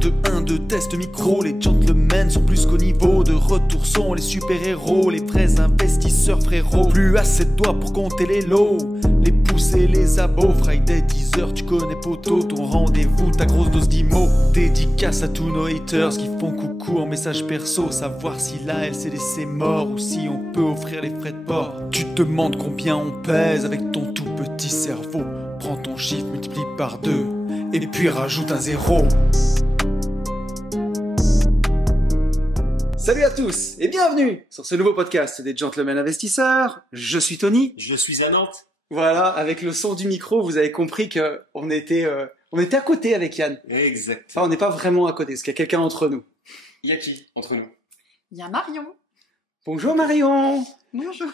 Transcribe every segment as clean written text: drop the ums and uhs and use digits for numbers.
2, 1, 2, test micro. Les gentlemen sont plus qu'au niveau. De retour sont les super-héros, les vrais investisseurs frérot. Plus assez de doigts pour compter les lots, les pouces et les abos. Friday 10h, tu connais poto. Ton rendez-vous, ta grosse dose d'IMO. Dédicace à tous nos haters qui font coucou en message perso. Savoir si la LCD c'est mort ou si on peut offrir les frais de port. Tu te demandes combien on pèse avec ton tout petit cerveau. Prends ton chiffre, multiplie par 2 et puis rajoute un 0. Salut à tous et bienvenue sur ce nouveau podcast des Gentlemen Investisseurs. Je suis Tony. Je suis à Nantes. Voilà, avec le son du micro, vous avez compris que on était à côté avec Yann. Exact. Enfin, on n'est pas vraiment à côté, parce qu'il y a quelqu'un entre nous. Il y a qui entre nous? Il y a Marion. Bonjour Marion. Bonjour.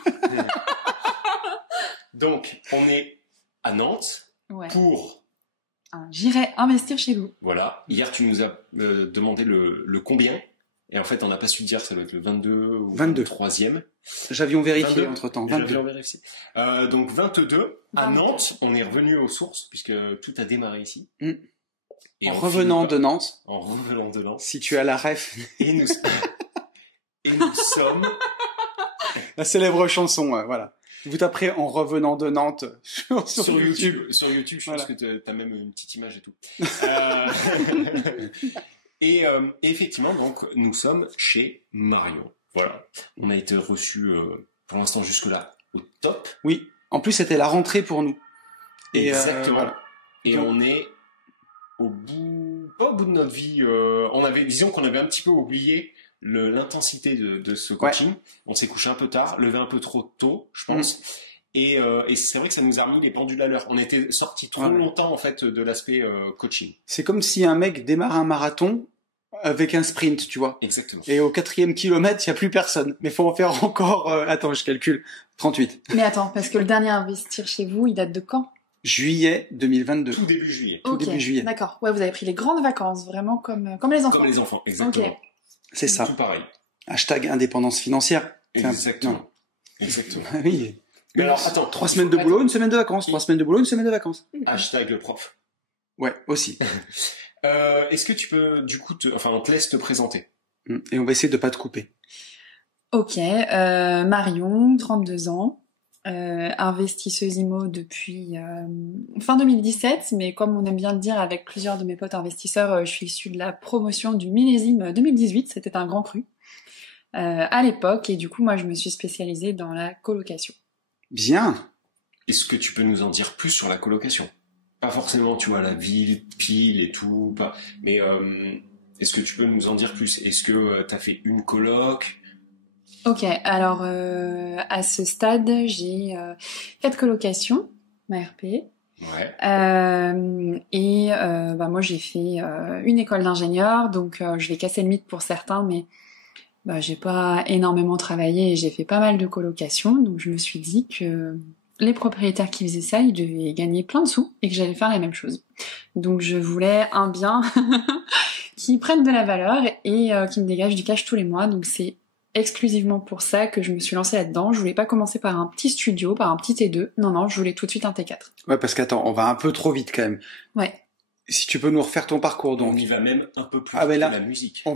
Donc, on est à Nantes pour... J'irai investir chez vous. Voilà. Hier, tu nous as demandé le combien. Et en fait, on n'a pas su te dire, ça doit être le 22 ou 23e. J'avions vérifié 22. entre-temps. 22. Donc 22. À Nantes, on est revenu aux sources, puisque tout a démarré ici. Et en revenant de Nantes. En revenant de Nantes. Si tu as la ref. Et nous sommes... La célèbre chanson, voilà. Vous taperez en revenant de Nantes sur YouTube. Sur YouTube, je pense que tu as même une petite image et tout. Et effectivement, donc, nous sommes chez Marion. Voilà. On a été reçus, pour l'instant, jusque-là, au top. Oui. En plus, c'était la rentrée pour nous. Et exactement. Voilà. Et donc, on est au bout, pas au bout de notre vie. Disons qu'on avait un petit peu oublié l'intensité de ce coaching. Ouais. On s'est couché un peu tard, levé un peu trop tôt, je pense. Et c'est vrai que ça nous a remis les pendules à l'heure. On était sortis trop longtemps en fait de l'aspect coaching. C'est comme si un mec démarre un marathon avec un sprint, tu vois. Exactement. Et au 4e kilomètre, il n'y a plus personne. Mais faut en faire encore, attends, je calcule, 38. Mais attends, parce que le dernier investir chez vous, il date de quand? Juillet 2022. Tout début juillet. Okay, tout début juillet. D'accord. Ouais, vous avez pris les grandes vacances, vraiment comme les enfants. Comme les enfants, exactement. Okay. C'est ça. Tout pareil. Hashtag indépendance financière. Exactement. Exactement. Oui. Mais alors, attends. 3 semaines de boulot, une semaine de vacances. 3 semaines de boulot, une semaine de vacances. Hashtag le prof. Ouais, aussi. Est-ce que tu peux, du coup, on te laisse te présenter. Et on va essayer de pas te couper. Ok. Marion, 32 ans. Investisseuse IMO depuis fin 2017, mais comme on aime bien le dire avec plusieurs de mes potes investisseurs, je suis issue de la promotion du millésime 2018, c'était un grand cru à l'époque, et du coup moi je me suis spécialisée dans la colocation. Bien. Est-ce que tu peux nous en dire plus sur la colocation? Pas forcément, tu vois, la ville, pile et tout, mais est-ce que tu peux nous en dire plus? Est-ce que t'as fait une coloc? Ok, alors à ce stade, j'ai 4 colocations, ma RP. Ouais. Moi j'ai fait une école d'ingénieur, donc je vais casser le mythe pour certains, mais j'ai pas énormément travaillé et j'ai fait pas mal de colocations, donc je me suis dit que les propriétaires qui faisaient ça, ils devaient gagner plein de sous et que j'allais faire la même chose. Donc je voulais un bien qui prenne de la valeur et qui me dégage du cash tous les mois, donc c'est exclusivement pour ça que je me suis lancée là-dedans. Je voulais pas commencer par un petit studio, par un petit T2. Non, je voulais tout de suite un T4. Ouais, parce qu'attends, on va un peu trop vite quand même. Ouais. Si tu peux nous refaire ton parcours, donc. On y va même un peu plus vite que la musique. On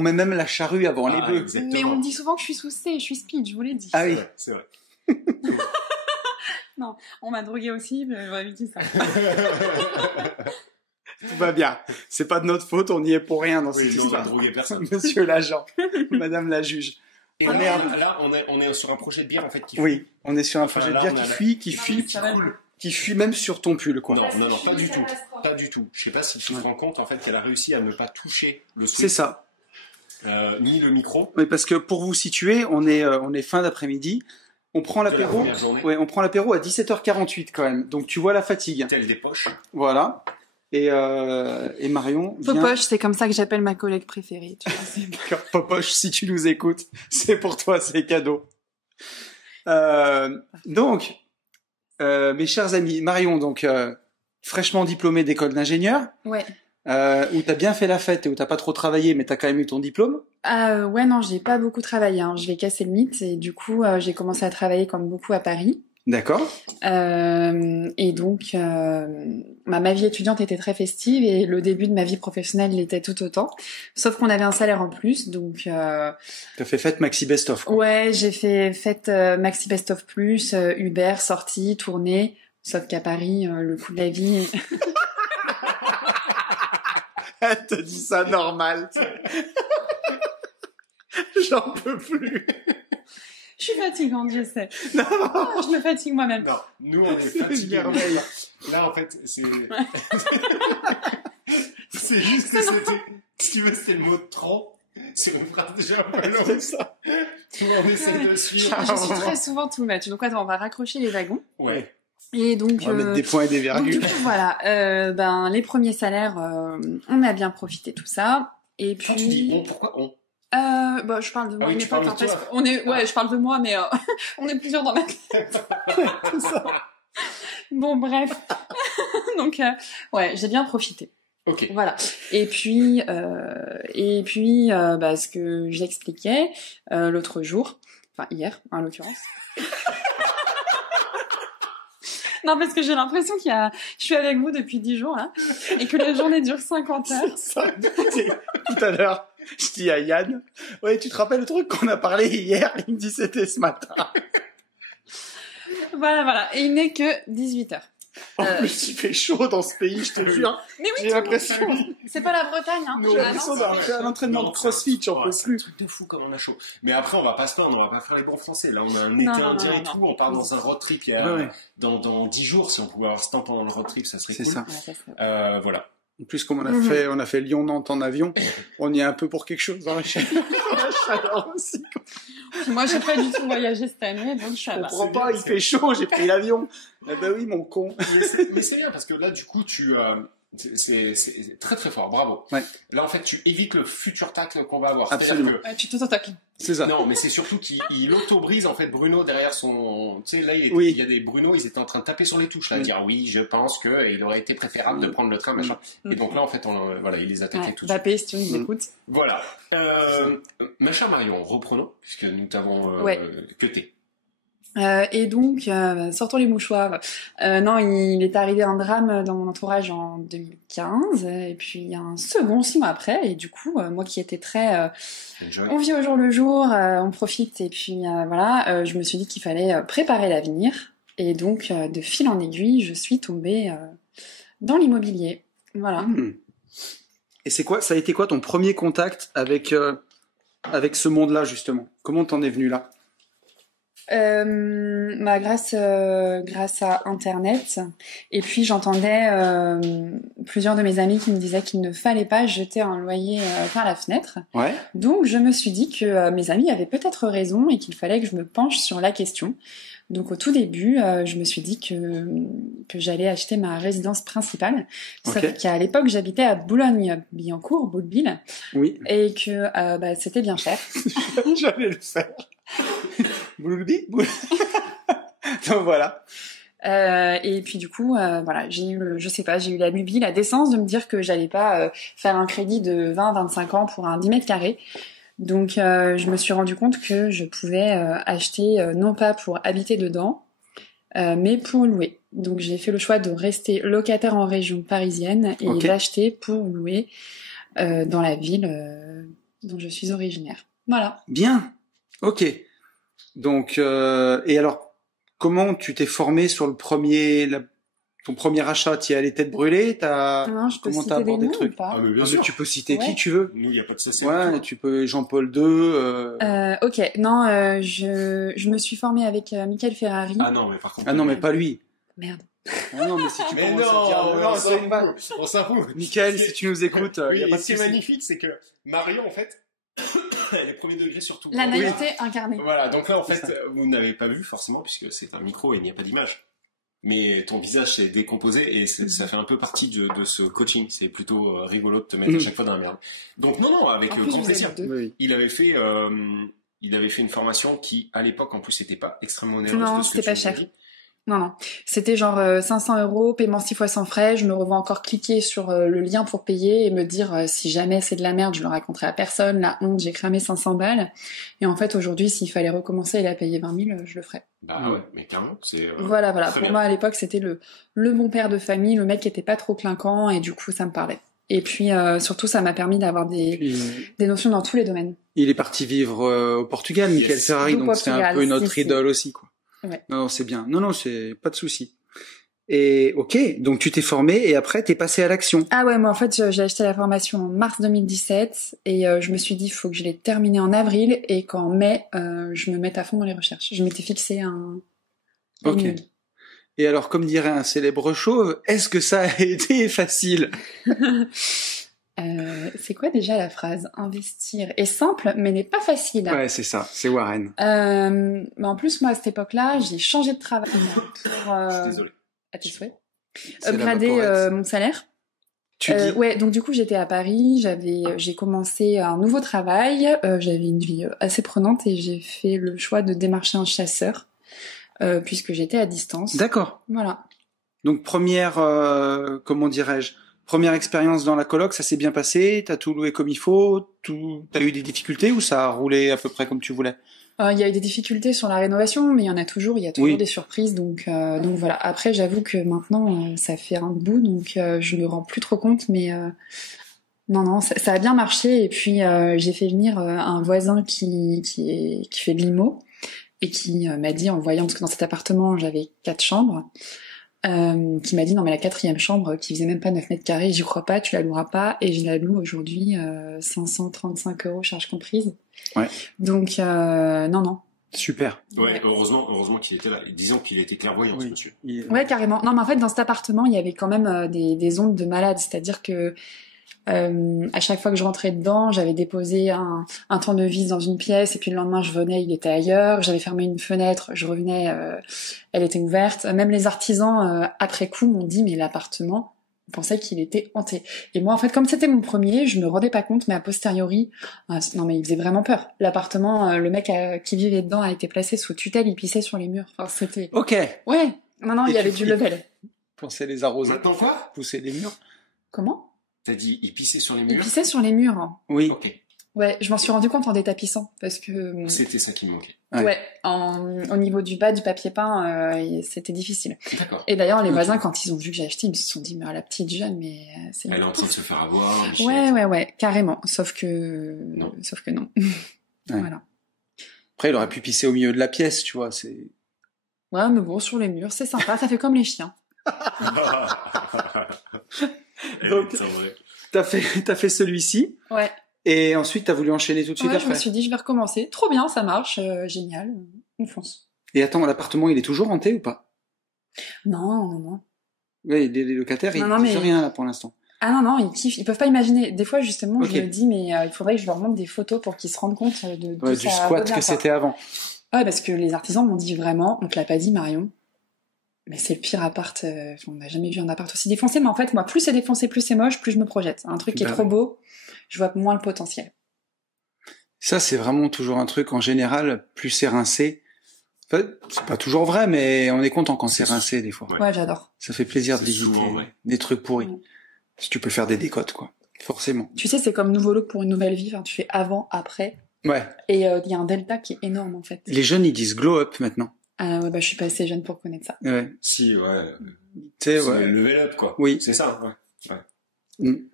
met même la charrue avant les bœufs. Exactement. Mais on me dit souvent que je suis sous C, je suis speed, je vous l'ai dit. Ah oui. C'est vrai. Non, on m'a drogué aussi, mais j'aurais évité ça. Tout va bien. C'est pas de notre faute, on n'y est pour rien dans cette histoire. On va droguer personne. Monsieur l'agent, madame la juge. Et là, on est sur un projet de bière, en fait, qui fuit. Oui, on est sur un projet de bière qui fuit même sur ton pull, quoi. Non, pas du tout. Pas du tout. Je sais pas si tu te rends compte, en fait, qu'elle a réussi à ne pas toucher le son. C'est ça. Ni le micro. Oui, parce que pour vous situer, on est fin d'après-midi. On prend l'apéro. Ouais, on prend l'apéro à 17h48 quand même. Donc tu vois la fatigue. Telle des poches. Voilà. Et Marion vient... Popoche, c'est comme ça que j'appelle ma collègue préférée. Tu vois, Popoche, si tu nous écoutes, c'est pour toi, c'est cadeau. Donc, mes chers amis, Marion, donc fraîchement diplômée d'école d'ingénieur. Ouais. Où t'as bien fait la fête et où t'as pas trop travaillé, mais t'as quand même eu ton diplôme. Ouais, non, j'ai pas beaucoup travaillé. Hein. Je vais casser le mythe et du coup, j'ai commencé à travailler comme beaucoup à Paris. D'accord. Et donc, ma vie étudiante était très festive et le début de ma vie professionnelle l'était tout autant. Sauf qu'on avait un salaire en plus, donc... T'as fait fête Maxi Best of, quoi. Ouais, j'ai fait fête Maxi Best of Plus, Uber, sortie, tournée. Sauf qu'à Paris, le coût de la vie... Elle te dit ça normal. J'en peux plus. Je suis fatigante, je sais. Non. Oh, je me fatigue moi-même. Non, nous on est fatigués. Là, en fait, c'est... c'est juste que c'était... Si tu veux, c'était le mot de trop. C'est une phrase déjà un peu longue. C'est ça. On essaie de suivre. Je suis très souvent too much. Donc attends, on va raccrocher les wagons. Ouais. Et donc, On va mettre des points et des donc, virgules. du coup, voilà. Les premiers salaires, on a bien profité de tout ça. Et puis... Quand tu dis on, pourquoi on? Je parle de moi Ah oui, et mes tu parles potes, de hein, toi. parce qu'on est, ouais, je parle de moi, mais on est plusieurs dans ma tête. C'est ça. Bon, bref. Donc, ouais, j'ai bien profité. Ok. Voilà. Et puis, ce que j'expliquais l'autre jour, enfin hier, en l'occurrence. Non, parce que j'ai l'impression je suis avec vous depuis 10 jours, là, et que la journée dure 50 heures. C'est ça. Tout à l'heure, je dis à Yann, ouais, tu te rappelles le truc qu'on a parlé hier? Il me dit c'était ce matin. Voilà. Et il n'est que 18 heures. En plus, il fait chaud dans ce pays, je te jure. Mais oui, J'ai l'impression. c'est pas la Bretagne, hein. Nous, on a l'impression d'avoir fait un entraînement de crossfit, j'en peux C'est un plus. truc de fou comme on a chaud. Mais après, on va pas se plaindre, on va pas faire les bons français. Là, on a un été Non, indien non, et tout, non. on part dans un road trip Ouais. dans 10 jours. Si on pouvait avoir ce temps pendant le road trip, ça serait C'est cool. ça. Ouais, ça serait- En Voilà. plus, comme Mhm. on a fait Lyon-Nantes en avion, on y est un peu pour quelque chose dans la chaleur aussi. Moi, j'ai pas du tout voyagé cette année, donc je suis à Je bas. comprends pas, il fait chaud, j'ai pris l'avion. Eh ben oui, mon con. Mais c'est bien parce que là, du coup, c'est très très fort. Bravo. Ouais. Là, en fait, tu évites le futur tacle qu'on va avoir. Absolument. C'est-à-dire Ouais, tu t'auto-tacles. C'est ça. que, non, mais c'est surtout qu'il auto-brise en fait Bruno derrière son. Tu sais, là, Oui. il y a des Bruno, ils étaient en train de taper sur les touches là, à Mm. dire oui, je pense que il aurait été préférable de prendre le train, machin. Mm. Et donc là, en fait, voilà, il les attaquait Ouais, tout de suite. Bappé, si tu nous écoutes. Voilà. Ma chère Marion, reprenons puisque nous t'avons Ouais. cuté. Et donc, sortons les mouchoirs. Non, il est arrivé un drame dans mon entourage en 2015, et puis un second 6 mois après, et du coup, moi qui étais très... Enjoy. on vit au jour le jour, on profite, et puis voilà, je me suis dit qu'il fallait préparer l'avenir, et donc, de fil en aiguille, je suis tombée dans l'immobilier. Voilà. Hmm. Et ça a été quoi ton premier contact avec ce monde-là, justement? Comment t'en es venu là? Grâce à Internet, et puis j'entendais plusieurs de mes amis qui me disaient qu'il ne fallait pas jeter un loyer par la fenêtre. Ouais. Donc je me suis dit que mes amis avaient peut-être raison et qu'il fallait que je me penche sur la question. Donc au tout début, je me suis dit que j'allais acheter ma résidence principale. Sauf Ok. qu'à l'époque, j'habitais à Boulogne-Billancourt, Bouleville, Oui. et que c'était bien cher. J'allais le faire. Bouloubi. Donc voilà. Et puis du coup, voilà, j'ai eu la lubie, la décence de me dire que j'allais pas faire un crédit de 20-25 ans pour un 10 mètres carrés. Donc je me suis rendu compte que je pouvais acheter non pas pour habiter dedans, mais pour louer. Donc j'ai fait le choix de rester locataire en région parisienne et Ok. d'acheter pour louer dans la ville dont je suis originaire. Voilà. Bien. Ok. Donc, et alors, comment tu t'es formé sur ton premier achat? T'y es allé tête brûlée? Non, je peux Comment citer t'as des abordé noms le truc? ou pas Ah, mais bien Ah, mais sûr. tu peux citer Ouais. qui tu veux. Nous, il n'y a pas de cessez. Ouais, tu peux Jean-Paul II. Ok, non, je me suis formée avec Michael Ferrari. Ah non, mais par contre. Ah non, mais pas lui. Merde. Ah non, mais si tu Mais commences non, à dire, non, on c'est s'en pas. fout. On s'en fout. Michael, Ce qui si est- tu nous écoutes, Oui, y a et pas de ce qui est souci. magnifique, c'est que Marion, en fait, elle est premier degré sur tout. La Oui. naïveté incarnée. Voilà, donc là, en C'est fait, vous n'avez pas vu forcément, puisque c'est un micro et il n'y a pas d'image. Mais ton visage s'est décomposé et ça fait un peu partie de ce coaching. C'est plutôt rigolo de te mettre à chaque fois dans la merde. Donc non, avec En plus, grand vous plaisir. êtes deux. Oui. Il avait fait une formation qui, à l'époque, en plus, n'était pas extrêmement onéreuse. Non, de ce que c'était pas tu cher. nous as dit. Non, non. C'était genre 500 €, paiement 6 fois sans frais. Je me revois encore cliquer sur le lien pour payer et me dire si jamais c'est de la merde, je le raconterai à personne. La honte, j'ai cramé 500 balles. Et en fait, aujourd'hui, s'il fallait recommencer et la payer 20 000, je le ferais. Bah ouais, mais carrément, c'est... Voilà. très Pour bien. moi, à l'époque, c'était le bon père de famille, le mec qui était pas trop clinquant et du coup, ça me parlait. Et puis, surtout, ça m'a permis d'avoir des notions dans tous les domaines. Il est parti vivre au Portugal, Yes. Michael Ferrari, Au donc c'est un Portugal, peu notre si. idole aussi, quoi. Ouais. Non, c'est bien. Non, c'est pas de souci. Et ok, donc tu t'es formé et après t'es passé à l'action. Ah ouais, moi en fait j'ai acheté la formation en mars 2017 et je me suis dit il faut que je l'ai terminée en avril et qu'en mai je me mette à fond dans les recherches. Je m'étais fixé un Ok. timing. Et alors, comme dirait un célèbre chauve, est-ce que ça a été facile? C'est quoi déjà la phrase? Investir est simple mais n'est pas facile. Ouais, c'est ça, c'est Warren. Mais en plus moi à cette époque-là j'ai changé de travail pour Je suis désolé. à tes souhaits, C'est la upgrader vaporette. mon salaire. Tu dis, Ouais, donc du coup j'étais à Paris, j'ai commencé un nouveau travail, j'avais une vie assez prenante et j'ai fait le choix de démarcher un chasseur puisque j'étais à distance. d'accord. Voilà. Donc première, comment dirais-je, première expérience dans la coloc, ça s'est bien passé, t'as tout loué comme il faut, t'as eu des difficultés ou ça a roulé à peu près comme tu voulais? Il y a eu des difficultés sur la rénovation, mais il y a toujours Oui. des surprises, donc voilà. Après, j'avoue que maintenant, ça fait un bout, donc je me rends plus trop compte, mais non, ça a bien marché. Et puis j'ai fait venir un voisin qui fait de l'IMO et qui m'a dit en voyant parce que dans cet appartement j'avais 4 chambres. Qui m'a dit non mais la 4e chambre qui faisait même pas 9 mètres carrés, j'y crois pas, tu la loueras pas et je la loue aujourd'hui 535 € charges comprises. Ouais. Donc non. Super. Ouais, heureusement qu'il était là. Disons qu'il était clairvoyant, ce Oui. monsieur. Ouais, carrément. Non mais en fait dans cet appartement il y avait quand même des ondes de malade, c'est-à-dire que à chaque fois que je rentrais dedans, j'avais déposé un tournevis dans une pièce et puis le lendemain je venais, il était ailleurs. J'avais fermé une fenêtre, je revenais, elle était ouverte. Même les artisans après coup m'ont dit mais l'appartement, on pensait qu'il était hanté. Et moi en fait comme c'était mon premier, je me rendais pas compte, mais a posteriori, non mais il faisait vraiment peur. L'appartement, le mec qui vivait dedans a été placé sous tutelle, il pissait sur les murs. Enfin c'était. Ok. Ouais. Non, Et il y avait tu du level. Pensez les arroser. Maintenant quoi? Pousser les murs. Comment? T'as dit, il pissait sur les Il murs? pissait sur les murs. Oui. Ok. Ouais, je m'en suis rendu compte en détapissant parce que C'était ça qui me manquait. Ouais. au niveau du bas du papier peint, c'était difficile. D'accord. Et d'ailleurs, les Ok. voisins, quand ils ont vu que j'ai acheté, ils se sont dit, mais la petite jeune, mais c'est. Elle est en train de se faire avoir. Ouais, carrément. Sauf que Non. Voilà. Après, il aurait pu pisser au milieu de la pièce, tu vois, c'est... Ouais, mais bon, sur les murs, c'est sympa. Ça fait comme les chiens. Donc, t'as fait celui-ci, Ouais. et ensuite t'as voulu enchaîner tout de suite Ouais, je me après. suis dit, je vais recommencer. Trop bien, ça marche, génial. On fonce. Et attends, l'appartement, il est toujours hanté ou pas? Non. Oui, les locataires, ils Non, disent mais- rien là pour l'instant. Ah non, ils kiffent. Ils peuvent pas imaginer. Des fois, justement, Ok. je me dis, mais il faudrait que je leur montre des photos pour qu'ils se rendent compte de Ouais, ça du squat revient, que quoi. c'était avant. Ouais, parce que les artisans m'ont dit vraiment, on te l'a pas dit, Marion, mais c'est le pire appart. On n'a jamais vu un appart aussi défoncé. Mais en fait, moi, plus c'est défoncé, plus c'est moche, plus je me projette. Un truc qui est Bah trop ouais. beau, je vois moins le potentiel. Ça, c'est vraiment toujours un truc, en général, plus c'est rincé. En fait, c'est pas toujours vrai, mais on est content quand c'est rincé, des fois. Ouais. Ouais, j'adore. Ça fait plaisir de C'est visiter souvent, ouais. des trucs pourris. Ouais. Si tu peux faire des décotes, quoi. Forcément. Tu sais, c'est comme nouveau look pour une nouvelle vie. Enfin, tu fais avant, après. Ouais. Et il y a un delta qui est énorme, en fait. Les jeunes, ils disent glow up maintenant. Ah ouais, je suis pas assez jeune pour connaître ça. Ouais. Si, ouais. Tu sais, C'est ouais. le level up, quoi. Oui. C'est ça, ouais.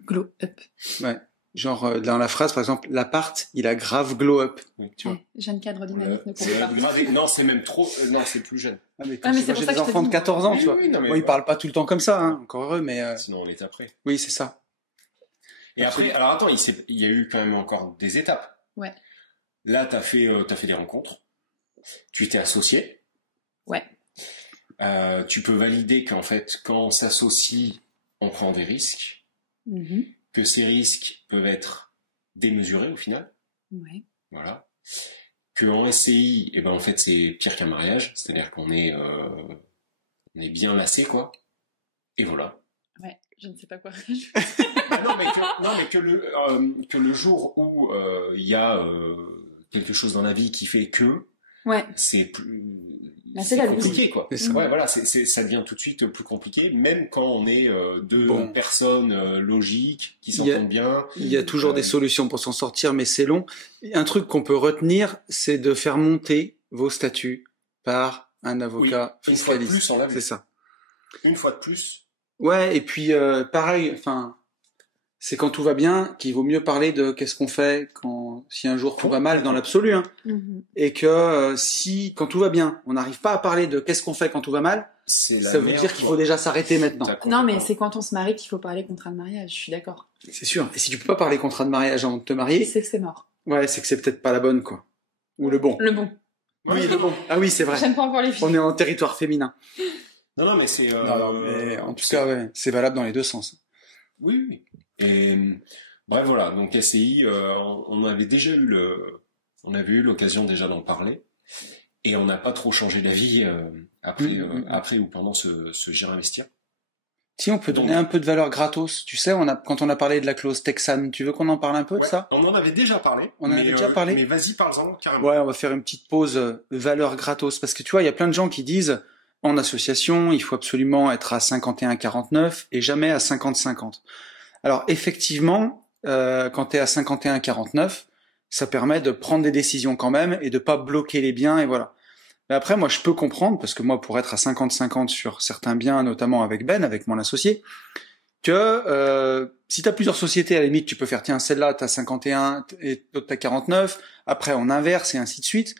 Glow up. Ouais. Genre, dans la phrase, par exemple, l'appart, il a grave glow up. Tu vois. Ouais, jeune cadre dynamique ne C'est comprend pas. gravé- Non, c'est même trop. Non, c'est plus jeune. Ah, mais Ah, mais quand c'est j'ai pour ça des que je te enfants de dis. 14 ans, tu vois. Oui, non, mais Bon, ils ouais. parlent pas tout le temps comme ça, hein. Encore heureux, mais Sinon, on est après. oui, c'est ça. Et Absolument. après, alors attends, il y a eu quand même encore des étapes. Ouais. Là, t'as fait des rencontres. Tu t'es associé. Ouais. Tu peux valider qu'en fait, quand on s'associe, on prend des risques. Mhm. Que ces risques peuvent être démesurés au final. Ouais. Voilà. Que en SCI, en fait, c'est pire qu'un mariage. C'est-à-dire qu'on est bien lassé, quoi. Et voilà. Ouais, je ne sais pas quoi. Que le jour où il y a quelque chose dans la vie qui fait que Ouais. c'est plus Bah, c'est la vie. compliqué, quoi. C'est ça. Ouais, voilà, ça devient tout de suite plus compliqué, même quand on est deux Bon. personnes logiques, qui Il y a- s'entendent bien. Il y a toujours des solutions pour s'en sortir, mais c'est long. Et un truc qu'on peut retenir, c'est de faire monter vos statuts par un avocat Oui, une fois de fiscaliste. plus, on l'a vu. C'est ça. Une fois de plus. Ouais, et puis pareil, enfin, c'est quand tout va bien qu'il vaut mieux parler de qu'est-ce qu'on fait si un jour tout va mal dans l'absolu, hein. Mhm. Et que si quand tout va bien, on n'arrive pas à parler de qu'est-ce qu'on fait quand tout va mal, C'est la ça veut merde, dire qu'il quoi. faut déjà s'arrêter maintenant. T'as Non, mais complètement- c'est quand on se marie qu'il faut parler contrat de mariage, je suis d'accord. C'est sûr. Et si tu peux pas parler contrat de mariage avant de te marier, C'est que c'est mort. ouais, c'est que c'est peut-être pas la bonne, quoi. Ou le bon. Le bon. Oui, le bon. Ah oui, c'est vrai. J'aime pas encore les filles. On est en territoire féminin. Non, mais c'est... Non, mais en tout cas, ouais, c'est valable dans les deux sens. Oui, oui. Et bref, voilà. Donc SCI, on avait déjà eu on avait eu l'occasion déjà d'en parler, et on n'a pas trop changé d'avis après ou pendant ce Gire Investir. Si on peut donner un peu de valeur gratos, tu sais, quand on a parlé de la clause Texan, tu veux qu'on en parle un peu de Ouais, ça? on en avait déjà parlé. On en avait déjà parlé. Mais vas-y, parle-en carrément. Ouais, on va faire une petite pause valeur gratos, parce que tu vois, il y a plein de gens qui disent, en association, il faut absolument être à 51-49 et jamais à 50-50. Alors effectivement, quand tu es à 51-49, ça permet de prendre des décisions quand même et de pas bloquer les biens, et voilà. Mais après, moi, je peux comprendre, parce que moi, pour être à 50-50 sur certains biens, notamment avec Ben, avec mon associé, que si tu as plusieurs sociétés, à la limite, tu peux faire, tiens, celle-là, tu as 51 et l'autre, tu as 49, après on inverse et ainsi de suite.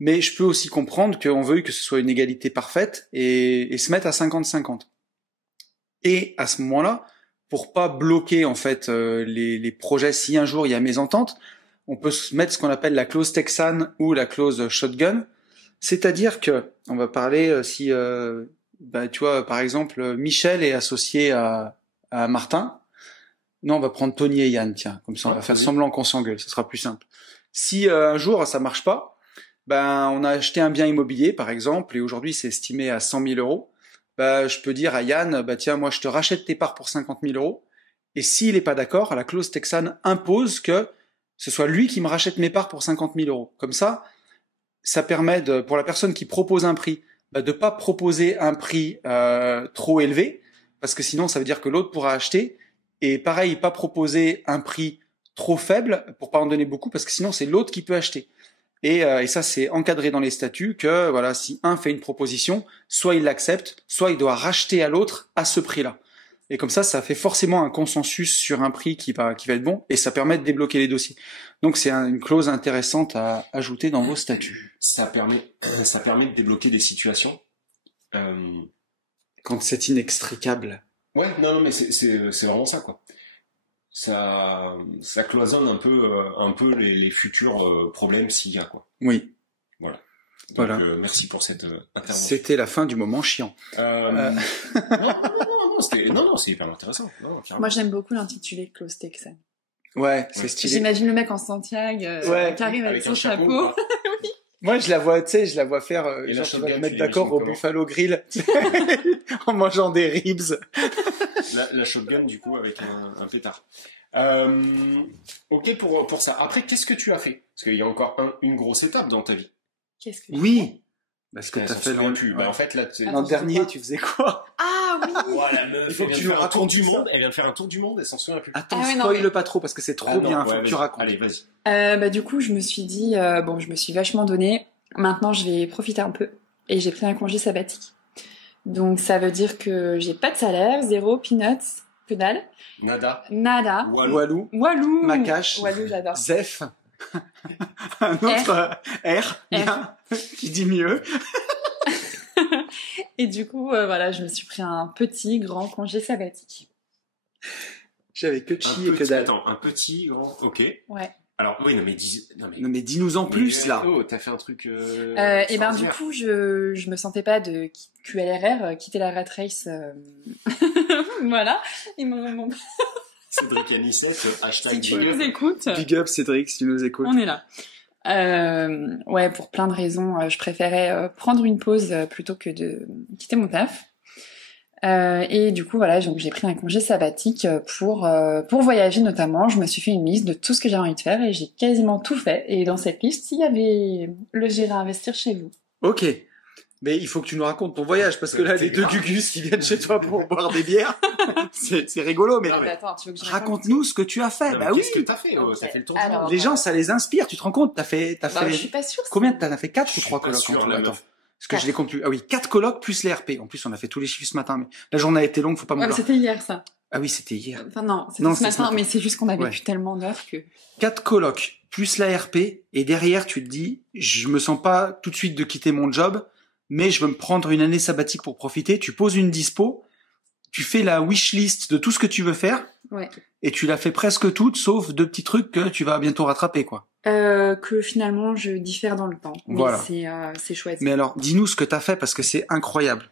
Mais je peux aussi comprendre qu'on veuille que ce soit une égalité parfaite et se mettre à 50-50. Et à ce moment-là, pour pas bloquer en fait les projets, si un jour il y a mésentente, on peut se mettre ce qu'on appelle la clause Texan ou la clause Shotgun. C'est-à-dire que, on va parler si, tu vois, par exemple, Michel est associé à Martin. Non, on va prendre Tony et Yann, tiens, comme ça on va faire semblant qu'on s'engueule, ce sera plus simple. Si un jour ça marche pas, on a acheté un bien immobilier, par exemple, et aujourd'hui c'est estimé à 100 000 euros. Je peux dire à Yann, tiens, moi je te rachète tes parts pour 50 000 euros. Et s'il est pas d'accord, la clause Texan impose que ce soit lui qui me rachète mes parts pour 50 000 euros. Comme ça, ça permet pour la personne qui propose un prix, de pas proposer un prix trop élevé, parce que sinon ça veut dire que l'autre pourra acheter. Et pareil, pas proposer un prix trop faible pour pas en donner beaucoup, parce que sinon c'est l'autre qui peut acheter. Et ça, c'est encadré dans les statuts que voilà, si un fait une proposition, soit il l'accepte, soit il doit racheter à l'autre à ce prix-là. Et comme ça fait forcément un consensus sur un prix qui va être bon, et ça permet de débloquer les dossiers. Donc c'est une clause intéressante à ajouter dans vos statuts. Ça permet de débloquer des situations. Quand c'est inextricable. Ouais, non, mais c'est vraiment ça, quoi. Ça cloisonne un peu les futurs problèmes s'il y a, quoi. Oui. Voilà. Donc, Voilà. merci pour cette intervention. C'était la fin du moment chiant. Non, c'est hyper intéressant. Non, Moi, j'aime beaucoup l'intitulé clause Texan. Ouais, c'est stylé. J'imagine le mec en Santiago, qui arrive avec son chapeau. Moi, je la vois faire, Et genre, la tu vas te shotgun, mettre tu d'accord au l'imagines Buffalo Grill, en mangeant des ribs. La shotgun, du coup, avec un pétard. Ok pour ça. Après, qu'est-ce que tu as fait? Parce qu'il y a encore une grosse étape dans ta vie. Qu'est-ce que Oui. Parce que Elle t'as s'en fait souvient plus. ouais. En fait, là, L'an dernier, tu faisais quoi? Ah oui. Voilà, meuf, Il faut elle que vient tu de nous faire un tour racontes du ça. monde. Elle vient de faire un tour du monde, elle s'en souvient plus. Attends, Ah ouais, non, spoil mais- pas trop parce que c'est trop Ah non, bien, ouais, faut que tu vas-y. racontes. Allez, vas-y. Du coup, je me suis dit, je me suis vachement donnée. Maintenant, je vais profiter un peu. Et j'ai pris un congé sabbatique. Donc, ça veut dire que j'ai pas de salaire, zéro, peanuts, que dalle. Nada. Nada. Walou. Walou, Walou. Macache. Walou, j'adore. Zef. Un autre R, bien, qui dit mieux. Et du coup, voilà, je me suis pris un petit, grand congé sabbatique. J'avais que Un chi et que petit, dalle. attends, un petit, grand, ok. Ouais. Alors, oui, non, mais Non mais dis-nous en plus, là. Oh, t'as fait un truc, Et du coup, je me sentais pas de QLRR, quitter la rat race. Voilà. Ils m'ont... Cédric Anissette, hashtag Si tu Big Up. nous écoutes, Big up Cédric, si tu nous écoutes. on est là. Ouais, pour plein de raisons, je préférais prendre une pause plutôt que de quitter mon taf. Et du coup, voilà, donc j'ai pris un congé sabbatique pour voyager notamment. Je me suis fait une liste de tout ce que j'avais envie de faire et j'ai quasiment tout fait. Et dans cette liste, il y avait le Gire Investir chez vous. Ok. Mais il faut que tu nous racontes ton voyage, parce que là, les deux Gugus qui viennent chez toi pour boire des bières, c'est rigolo, mais Non, mais Attends, tu veux que je raconte-nous ce que tu as fait. Non, mais Bah oui. qu'est-ce que t'as fait? Ok. Ça fait le tour Alors, du Les gens, ça les inspire, tu te rends compte? T'as fait, Bah, je suis pas sûre. combien t'en as fait 4 ou 3 pas colocs en sûr, tout? la Attends. meuf. Parce que je les compte plus. Ah oui, 4 colocs plus les RP. En plus, on a fait tous les chiffres ce matin, mais la journée a été longue, faut pas m'en Ouais, mais vouloir. c'était hier, ça. Ah oui, c'était hier. Enfin, non, c'était Non, ce c'était ce matin, matin. mais c'est juste qu'on a Ouais. vécu tellement d'heures que... 4 colocs plus la RP, et derrière, tu te dis, je me sens pas tout de suite de quitter mon job, mais je veux me prendre une année sabbatique pour profiter. Tu poses une dispo, tu fais la wish list de tout ce que tu veux faire, Ouais. et tu l'as fait presque toute, sauf 2 petits trucs que tu vas bientôt rattraper, quoi. Que finalement, je diffère dans le temps. Mais Voilà. c'est chouette. Mais alors, dis-nous ce que t'as fait, parce que c'est incroyable.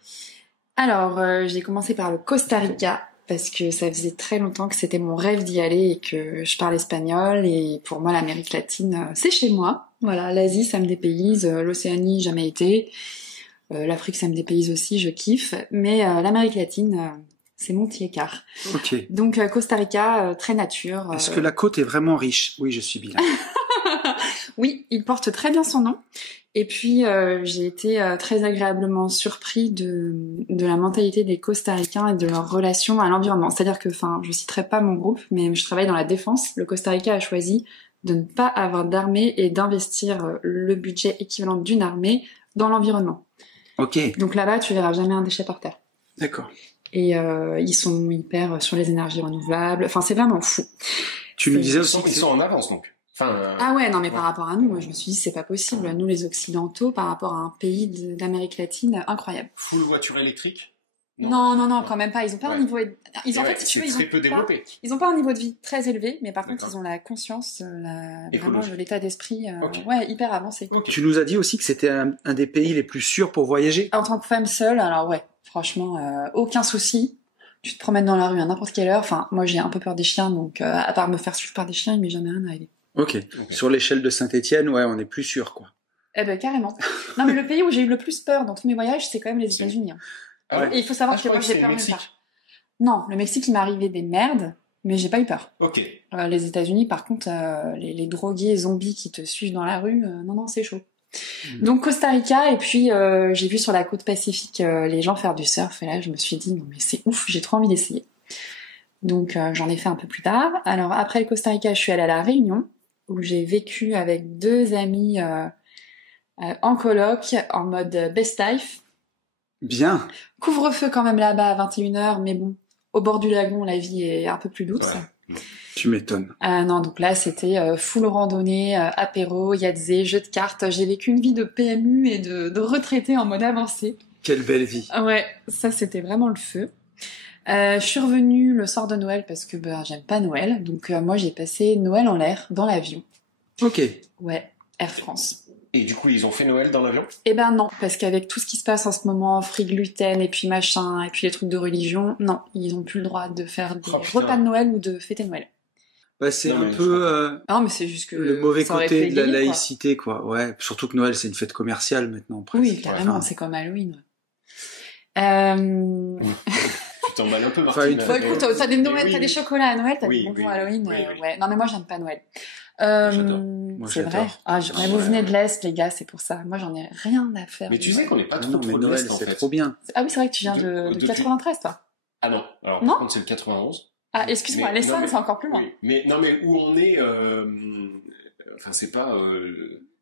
Alors, j'ai commencé par le Costa Rica, parce que ça faisait très longtemps que c'était mon rêve d'y aller et que je parle espagnol. Et pour moi, l'Amérique latine, c'est chez moi. Voilà, l'Asie, ça me dépayse. L'Océanie, jamais été. L'Afrique, ça me dépayse aussi, je kiffe. Mais l'Amérique latine, c'est mon petit écart. Ok. Donc, Costa Rica, très nature. Est-ce que la côte est vraiment riche? Oui, je suis bilingue. Oui, il porte très bien son nom. Et puis, j'ai été très agréablement surpris de la mentalité des Costa-Ricains et de leur relation à l'environnement. C'est-à-dire que, je citerai pas mon groupe, mais je travaille dans la défense. Le Costa Rica a choisi de ne pas avoir d'armée et d'investir le budget équivalent d'une armée dans l'environnement. Ok, Donc là-bas, tu verras jamais un déchet par terre. d'accord. Et ils sont hyper sur les énergies renouvelables. Enfin, c'est vraiment fou. Tu nous C'est- disais Ils aussi sont, que ils sont en avance, donc. Enfin, Ah ouais, non mais par ouais. rapport à nous, moi je me suis dit c'est pas possible. Nous les occidentaux, par rapport à un pays d'Amérique latine, incroyable. Full voiture électrique? Non, quand même pas. Ils ont pas un Ouais. niveau. Ils en Ouais, fait, si tu veux, c'est très ils peu ont pas. développé. Ils ont pas un niveau de vie très élevé, mais par contre D'accord. ils ont la conscience, vraiment Écologique. l'état d'esprit, Ok. ouais, hyper avancé. Ok. tu nous as dit aussi que c'était un des pays les plus sûrs pour voyager. En tant que femme seule, alors ouais, franchement, aucun souci. Tu te promènes dans la rue à n'importe quelle heure. Enfin, moi j'ai un peu peur des chiens, donc à part me faire suivre par des chiens, il m'est jamais rien arrivé. Ok. Ok. Sur l'échelle de Saint-Étienne, ouais, on est plus sûr, quoi. Eh ben carrément. Non mais le pays où j'ai eu le plus peur dans tous mes voyages, c'est quand même les C'est- États-Unis. Hein. Ah ouais. Et il faut savoir Ah, je que moi croyais j'ai que peur c'était nulle le part. Non, le Mexique il m'est arrivé des merdes, mais j'ai pas eu peur. Ok. Les États-Unis, par contre, les drogués zombies qui te suivent dans la rue, non, c'est chaud. Donc Costa Rica, et puis j'ai vu sur la côte Pacifique les gens faire du surf, et là je me suis dit, non mais c'est ouf, j'ai trop envie d'essayer. Donc j'en ai fait un peu plus tard. Alors après le Costa Rica, je suis allée à La Réunion, où j'ai vécu avec 2 amis en coloc, en mode best life. Bien. Couvre-feu quand même là-bas à 21h, mais bon, au bord du lagon, la vie est un peu plus douce. Ouais. Tu m'étonnes. Ah non, donc là, c'était full randonnée, apéro, yatzé, jeu de cartes. J'ai vécu une vie de PMU et de retraité en mode avancé. Quelle belle vie. Ouais, ça, c'était vraiment le feu. Je suis revenue le soir de Noël parce que j'aime pas Noël. Donc moi, j'ai passé Noël en l'air, dans l'avion. Ok. Ouais, Air France. Et du coup, ils ont fait Noël dans l'avion? Eh ben non, parce qu'avec tout ce qui se passe en ce moment, free gluten et puis machin, et puis les trucs de religion, non, ils ont plus le droit de faire des Oh, putain. repas de Noël ou de fêter Noël. Bah, c'est Non, un mais je peu Non, mais c'est juste que le mauvais ça aurait côté fait de la égayer, quoi. laïcité, quoi. Ouais. Surtout que Noël, c'est une fête commerciale maintenant, presque. Oui, carrément, Enfin, c'est comme Halloween. Tu t'emballes un peu, Enfin, Martine. une Bon, fois- écoute, t'as des Noël, oui. t'as des chocolats à Noël, t'as Oui, des bonbons oui, Halloween, oui, oui. ouais. Non, mais moi, j'aime pas Noël. J'adore. Moi, C'est j'adore. vrai. Ah, Ah, vous ouais. venez de l'Est, les gars, c'est pour ça. Moi, j'en ai rien à faire. Mais de tu sais Noël. qu'on n'est pas Ah trop non, mais trop de Noël, l'Est, en c'est fait. trop bien. Ah oui, c'est vrai que tu viens de Depuis- 93, toi. Ah non. Alors, Non par contre, c'est le 91. Ah, excuse-moi, Mais- les non, Saints, mais- c'est encore plus loin. Oui. Mais non, mais où on est, enfin, c'est pas.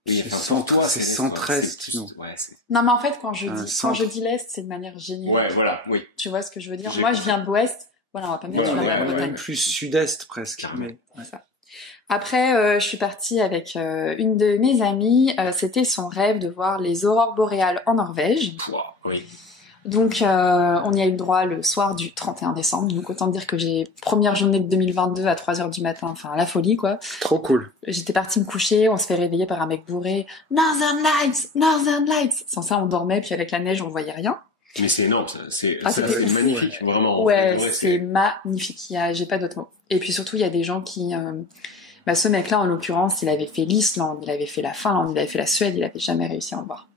Oui, C'est enfin, pour toi, c'est l'Est, centre-est, quoi. C'est- non. Ouais, c'est. Non, mais en fait, quand je Un dis, quand centre. je dis l'Est, c'est de manière générale. Ouais, voilà, oui. Tu vois ce que je veux dire? J'ai Moi, je compris. viens de l'Ouest. Voilà, on va pas me dire que Voilà, je viens de la ouais, Bretagne. Même plus sud-est, presque. Carrément. Mais, ouais. Après, je suis partie avec une de mes amies. C'était son rêve de voir les aurores boréales en Norvège. Pouah, oui. Donc, on y a eu le droit le soir du 31 décembre. Donc, autant dire que j'ai première journée de 2022 à 3h du matin. Enfin, la folie, quoi. Trop cool. J'étais partie me coucher. On se fait réveiller par un mec bourré. Northern Lights! Northern Lights! Sans ça, on dormait. Puis avec la neige, on voyait rien. Mais c'est énorme, ça. C'est Ah, ça, c'était c'est ouf. magnifique, vraiment. Ouais, En fait, c'est magnifique. J'ai pas d'autres mots. Et puis surtout, il y a des gens qui... ce mec-là, en l'occurrence, il avait fait l'Islande, il avait fait la Finlande, il avait fait la Suède, il avait jamais réussi à en voir.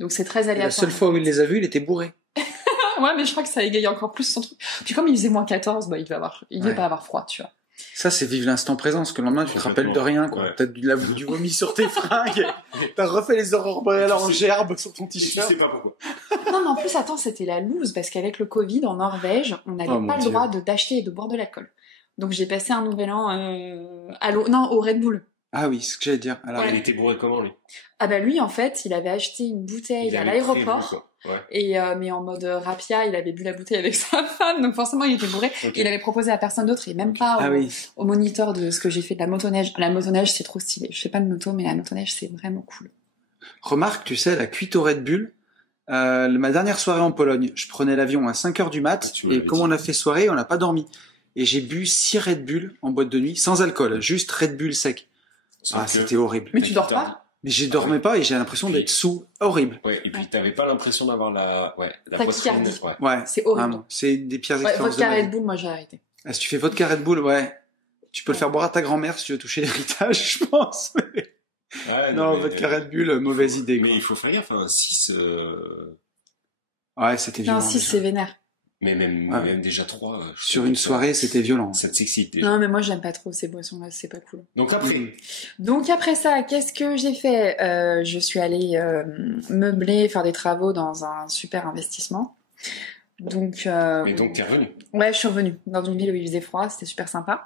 Donc c'est très Et aléatoire. la seule fois où il les a vus, il était bourré. Ouais, mais je crois que ça égaye encore plus son truc. Puis comme il faisait -14, il devait Ouais. pas avoir froid, tu vois. Ça, c'est vivre l'instant présent, parce que le lendemain, tu te rappelles de rien, quoi. Ouais. T'as du vomi sur tes fringues, t'as refait les aurores boréales en gerbe sur ton Tu t-shirt. sais pas pourquoi. Non, mais en plus, attends, c'était la loose, parce qu'avec le Covid, en Norvège, on n'avait Oh, mon pas le Dieu. droit d'acheter et de boire de l'alcool. Donc j'ai passé un nouvel an au Red Bull. Ah oui, c'est ce que j'allais dire. Alors, Alors, Ouais. il était bourré comment, lui? Ah bah lui, en fait, il avait acheté une bouteille Il à avait prévu, l'aéroport. quoi. Ouais. Et mais en mode rapia, il avait bu la bouteille avec sa femme, donc forcément il était bourré. Ok. Il avait proposé à personne d'autre et même pas ah oui. au moniteur de ce que j'ai fait de la motoneige. La motoneige c'est trop stylé. Je fais pas de moto, mais la motoneige c'est vraiment cool. Remarque, tu sais, la cuite au Red Bull, ma dernière soirée en Pologne, je prenais l'avion à 5h du mat, Ah, tu me et l'avais comme dit. on a fait soirée, on n'a pas dormi. Et j'ai bu 6 Red Bull en boîte de nuit, sans alcool, juste Red Bull sec. Sauf Ah, que- c'était horrible. Mais tu dors pas? Mais j'y dormais pas et j'ai l'impression d'être sous. Horrible. Ouais, et puis t'avais pas l'impression d'avoir la Tachycardie. poitrine. Ouais. Ouais. C'est horrible. Vraiment. C'est une des pires Ouais, expériences vodka de ma vie. Red Bull, moi j'ai arrêté. Ah, si tu fais vodka Red Bull, ouais. Tu peux le Ouais. faire boire à ta grand-mère si tu veux toucher l'héritage, je pense. Ouais, Non, mais- vodka Red Bull, mauvaise idée, quoi. Mais il faut faire gaffe, un 6, Ouais, c'était violent. Non, si déjà. c'est vénère. mais même, Ouais. même déjà 3. Sur une soirée, c'était violent. Ça te s'excite déjà. Non, mais moi j'aime pas trop ces boissons-là, c'est pas cool. Donc après, Mhm. Donc après ça, qu'est-ce que j'ai fait? Je suis allée meubler, faire des travaux dans un super investissement. Donc, et donc t'es revenu. ouais, je suis revenue dans une ville où il faisait froid, c'était super sympa.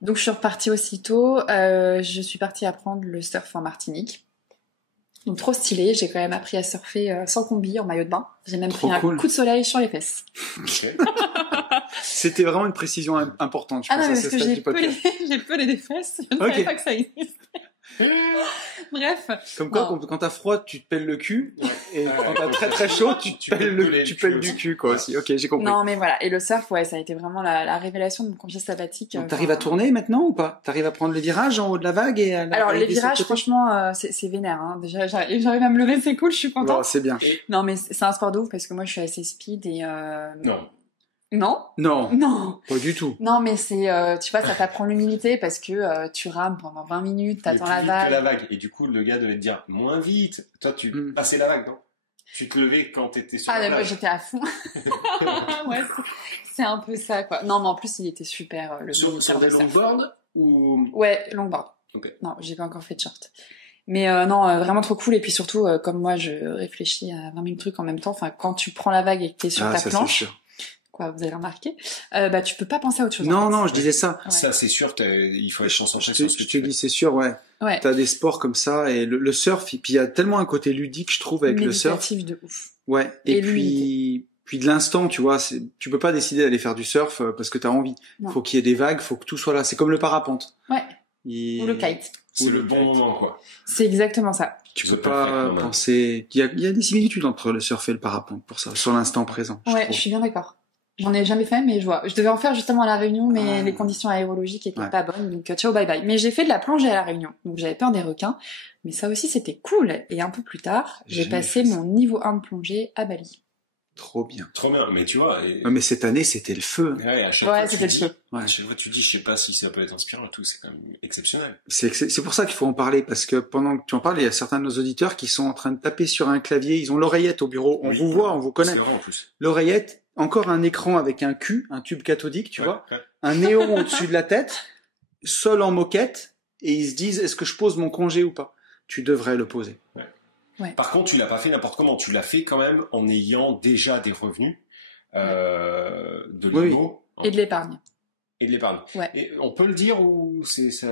Donc je suis repartie aussitôt. Je suis partie apprendre le surf en Martinique. Donc trop stylé, j'ai quand même appris à surfer sans combi, en maillot de bain. J'ai même Trop pris un cool. coup de soleil sur les fesses. Ok. C'était vraiment une précision importante, je Ah pense, non, à mais ce parce que stade j'ai du podcast. j'ai pelé des fesses, je ne Ok. savais pas que ça existait. Bref, Comme quoi, Non. quand t'as froid, tu te pelles le cul, et Ouais, quand t'as ouais. très très chaud, tu Tu te pelles peux le, peler tu le pelles cul du aussi. cul, quoi, Ouais. aussi. Ok, j'ai compris. non mais voilà, et le surf, ouais, ça a été vraiment la révélation de mon congé sabbatique. Donc, t'arrives à Enfin, tourner maintenant ou pas? T'arrives à prendre les virages en haut de la vague et à la- Alors à les laisser de virages, côté franchement, c'est vénère. Hein. Déjà, j'arrive à me lever, c'est cool, je suis Bon, contente. c'est bien. Non mais c'est un sport de ouf parce que moi je suis assez speed et Non. non, Non, non, pas du tout. non mais c'est, tu vois, ça t'apprend l'humilité parce que tu rames pendant 20 minutes, Mais t'attends plus la vite vague. que la vague. Et du coup, le gars devait te dire moins vite. Toi, tu Mm. passais la vague, non? Tu te levais quand t'étais sur Ah la mais moi plage. j'étais à fond. Ouais, c'est un peu ça quoi. Non mais en plus il était super le Sur moniteur des de surf. longboards ou... Ouais, longboard. Ok. Non, j'ai pas encore fait de short. Mais non, vraiment trop cool. Et puis surtout, comme moi, je réfléchis à 20 000 trucs en même temps. Enfin, quand tu prends la vague et que t'es sur Ah, ta ça, c'est planche, sûr. quoi, vous avez remarqué, bah tu peux pas penser à autre chose. Non, en fait. non, je disais ça. Ouais. Ça, c'est sûr qu'il faut être chanceux Je sur te, ce que je te tu dis, c'est sûr, ouais. Ouais. T'as des sports comme ça, et le surf, et puis il y a tellement un côté ludique, je trouve, avec le surf. Méditatif de ouf. Ouais. Et Et puis de l'instant, tu vois, tu peux pas décider d'aller faire du surf parce que t'as envie. Non. Faut qu'il y ait des vagues, faut que tout soit là. C'est comme le parapente. Ouais. Et Ou le kite. C'est Ou le le bon kite. moment, quoi. C'est exactement ça. Tu Ça peux peut le faire pas quand même. penser. Il y a des similitudes entre le surf et le parapente pour ça, sur l'instant présent. Ouais, trouve. je suis bien d'accord. J'en ai jamais fait, mais je vois. Je devais en faire justement à La Réunion, mais Ah. les conditions aérologiques étaient Ouais. pas bonnes, donc ciao bye bye. Mais j'ai fait de la plongée à La Réunion, donc j'avais peur des requins, mais ça aussi c'était cool. Et un peu plus tard, j'ai Jamais passé fait ça. mon niveau 1 de plongée à Bali. Trop bien. Trop bien. Mais tu vois, et... Ouais, mais cette année, c'était le feu. ouais, à chaque Ouais, fois, tu c'était le dis- feu. Ouais. À chaque fois, tu dis, je sais pas si ça peut être inspirant et tout. C'est quand même exceptionnel. C'est pour ça qu'il faut en parler, parce que pendant que tu en parles, il y a certains de nos auditeurs qui sont en train de taper sur un clavier. Ils ont l'oreillette au bureau. On Oui. vous voit, on vous connaît. C'est rare, en plus. L'oreillette, encore un écran avec un cul, un tube cathodique, tu Ouais, vois. ouais. Un néon au-dessus de la tête, sol en moquette, et ils se disent, est-ce que je pose mon congé ou pas? Tu devrais le poser. Par contre, tu l'as pas fait n'importe comment. Tu l'as fait quand même en ayant déjà des revenus de Oui. l'IMO Et de l'épargne. et de l'épargne. Ouais. Et on peut le dire ou c'est ça?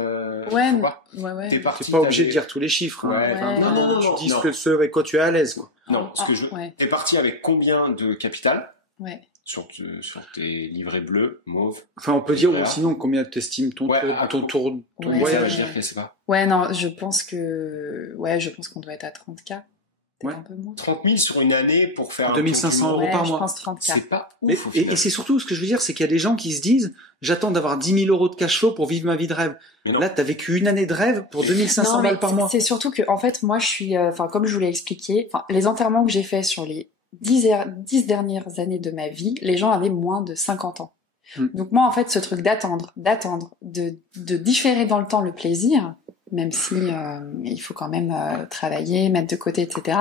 Ouais, faut pas ouais. T'es parti. T'es pas obligé t'avais- de dire tous les chiffres. hein. Ouais. Ouais, non, non, non, Tu non, dis non. ce avec quoi tu es à l'aise, quoi. Non, ce que je. Ouais, T'es parti avec combien de capital ouais. sur tes livrets bleus, mauves? Enfin, on peut dire, Voilà. ou sinon, combien t'estimes ton Ouais, tour, à- ton tour, ton Ouais, Ça, voyage. je dire que c'est pas. Ouais, non, je pense qu'on doit être à 30K. Peut-être Ouais. un peu moins. 30 000 sur une année pour faire 2500 un tour du euros monde, par Ouais, mois. je pense 30K. c'est pas Mais- ouf au et final. c'est surtout, ce que je veux dire, c'est qu'il y a des gens qui se disent, j'attends d'avoir 10 000 euros de cash flow pour vivre ma vie de rêve. Mais non. Là, t'as vécu une année de rêve pour 2500 Non, mais balles par mois. c'est surtout que, en fait, moi, je suis, enfin, comme je vous l'ai expliqué, enfin, les enterrements que j'ai faits sur les 10 dernières années de ma vie, les gens avaient moins de 50 ans. Mm. Donc moi, en fait, ce truc d'attendre, de différer dans le temps le plaisir, même si il faut quand même travailler, mettre de côté, etc.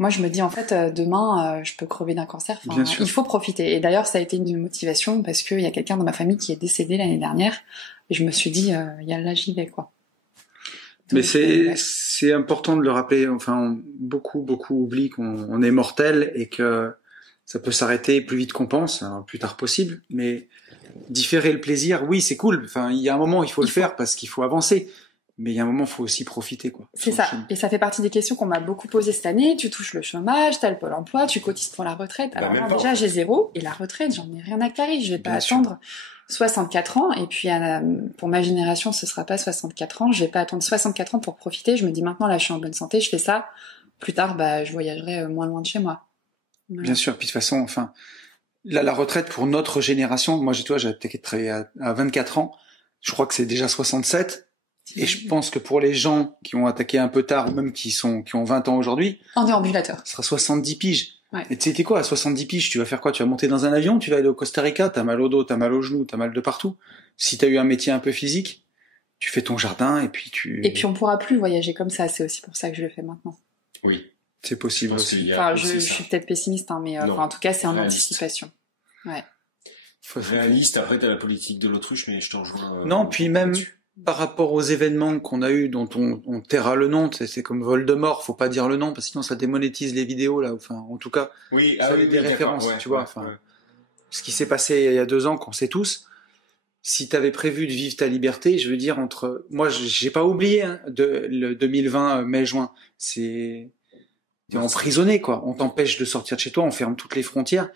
Moi, je me dis en fait, demain, je peux crever d'un cancer. Enfin, il faut profiter. Et d'ailleurs, ça a été une motivation parce qu'il y a quelqu'un dans ma famille qui est décédé l'année dernière, et je me suis dit, là, j'y vais, quoi. Donc, mais c'est important de le rappeler. Enfin, beaucoup oublient qu'on est mortel et que ça peut s'arrêter plus vite qu'on pense, alors, plus tard possible. Mais différer le plaisir, oui, c'est cool. Enfin, il y a un moment, il faut le faire parce qu'il faut avancer. Mais il y a un moment, il faut aussi profiter, quoi. C'est ça. Et ça fait partie des questions qu'on m'a beaucoup posées cette année. Tu touches le chômage, t'as le Pôle emploi, tu cotises pour la retraite. Alors là, déjà, j'ai 0. Et la retraite, j'en ai rien à carrer. Je vais pas attendre 64 ans. Et puis, pour ma génération, ce sera pas 64 ans. Je vais pas attendre 64 ans pour profiter. Je me dis maintenant, là, je suis en bonne santé, je fais ça. Plus tard, je voyagerai moins loin de chez moi. Voilà. Bien sûr. Puis de toute façon, enfin, là, la retraite pour notre génération, moi, j'ai travaillé à 24 ans. Je crois que c'est déjà 67. Et je pense que pour les gens qui ont attaqué un peu tard, ou même qui ont 20 ans aujourd'hui, en déambulateur, ce sera 70 piges. Ouais. Et tu sais quoi, à 70 piges, tu vas faire quoi? Tu vas monter dans un avion, tu vas aller au Costa Rica, t'as mal au dos, t'as mal aux genoux, t'as mal de partout. Si t'as eu un métier un peu physique, tu fais ton jardin et puis Et puis on pourra plus voyager comme ça, c'est aussi pour ça que je le fais maintenant. Oui. C'est possible aussi. Enfin, je suis peut-être pessimiste, hein, mais en tout cas, c'est en anticipation. Ouais. Réaliste, après t'as la politique de l'autruche, mais je t'en rejoins. Non, puis même par rapport aux événements qu'on a eu, dont on taira le nom, c'est comme Voldemort, faut pas dire le nom, parce que sinon ça démonétise les vidéos, là, enfin, en tout cas, ça a des références, tu vois, enfin, ce qui s'est passé il y a 2 ans, qu'on sait tous, si t'avais prévu de vivre ta liberté, je veux dire, moi, j'ai pas oublié, hein, le 2020, mai-juin, t'es emprisonné, quoi, on t'empêche de sortir de chez toi, on ferme toutes les frontières,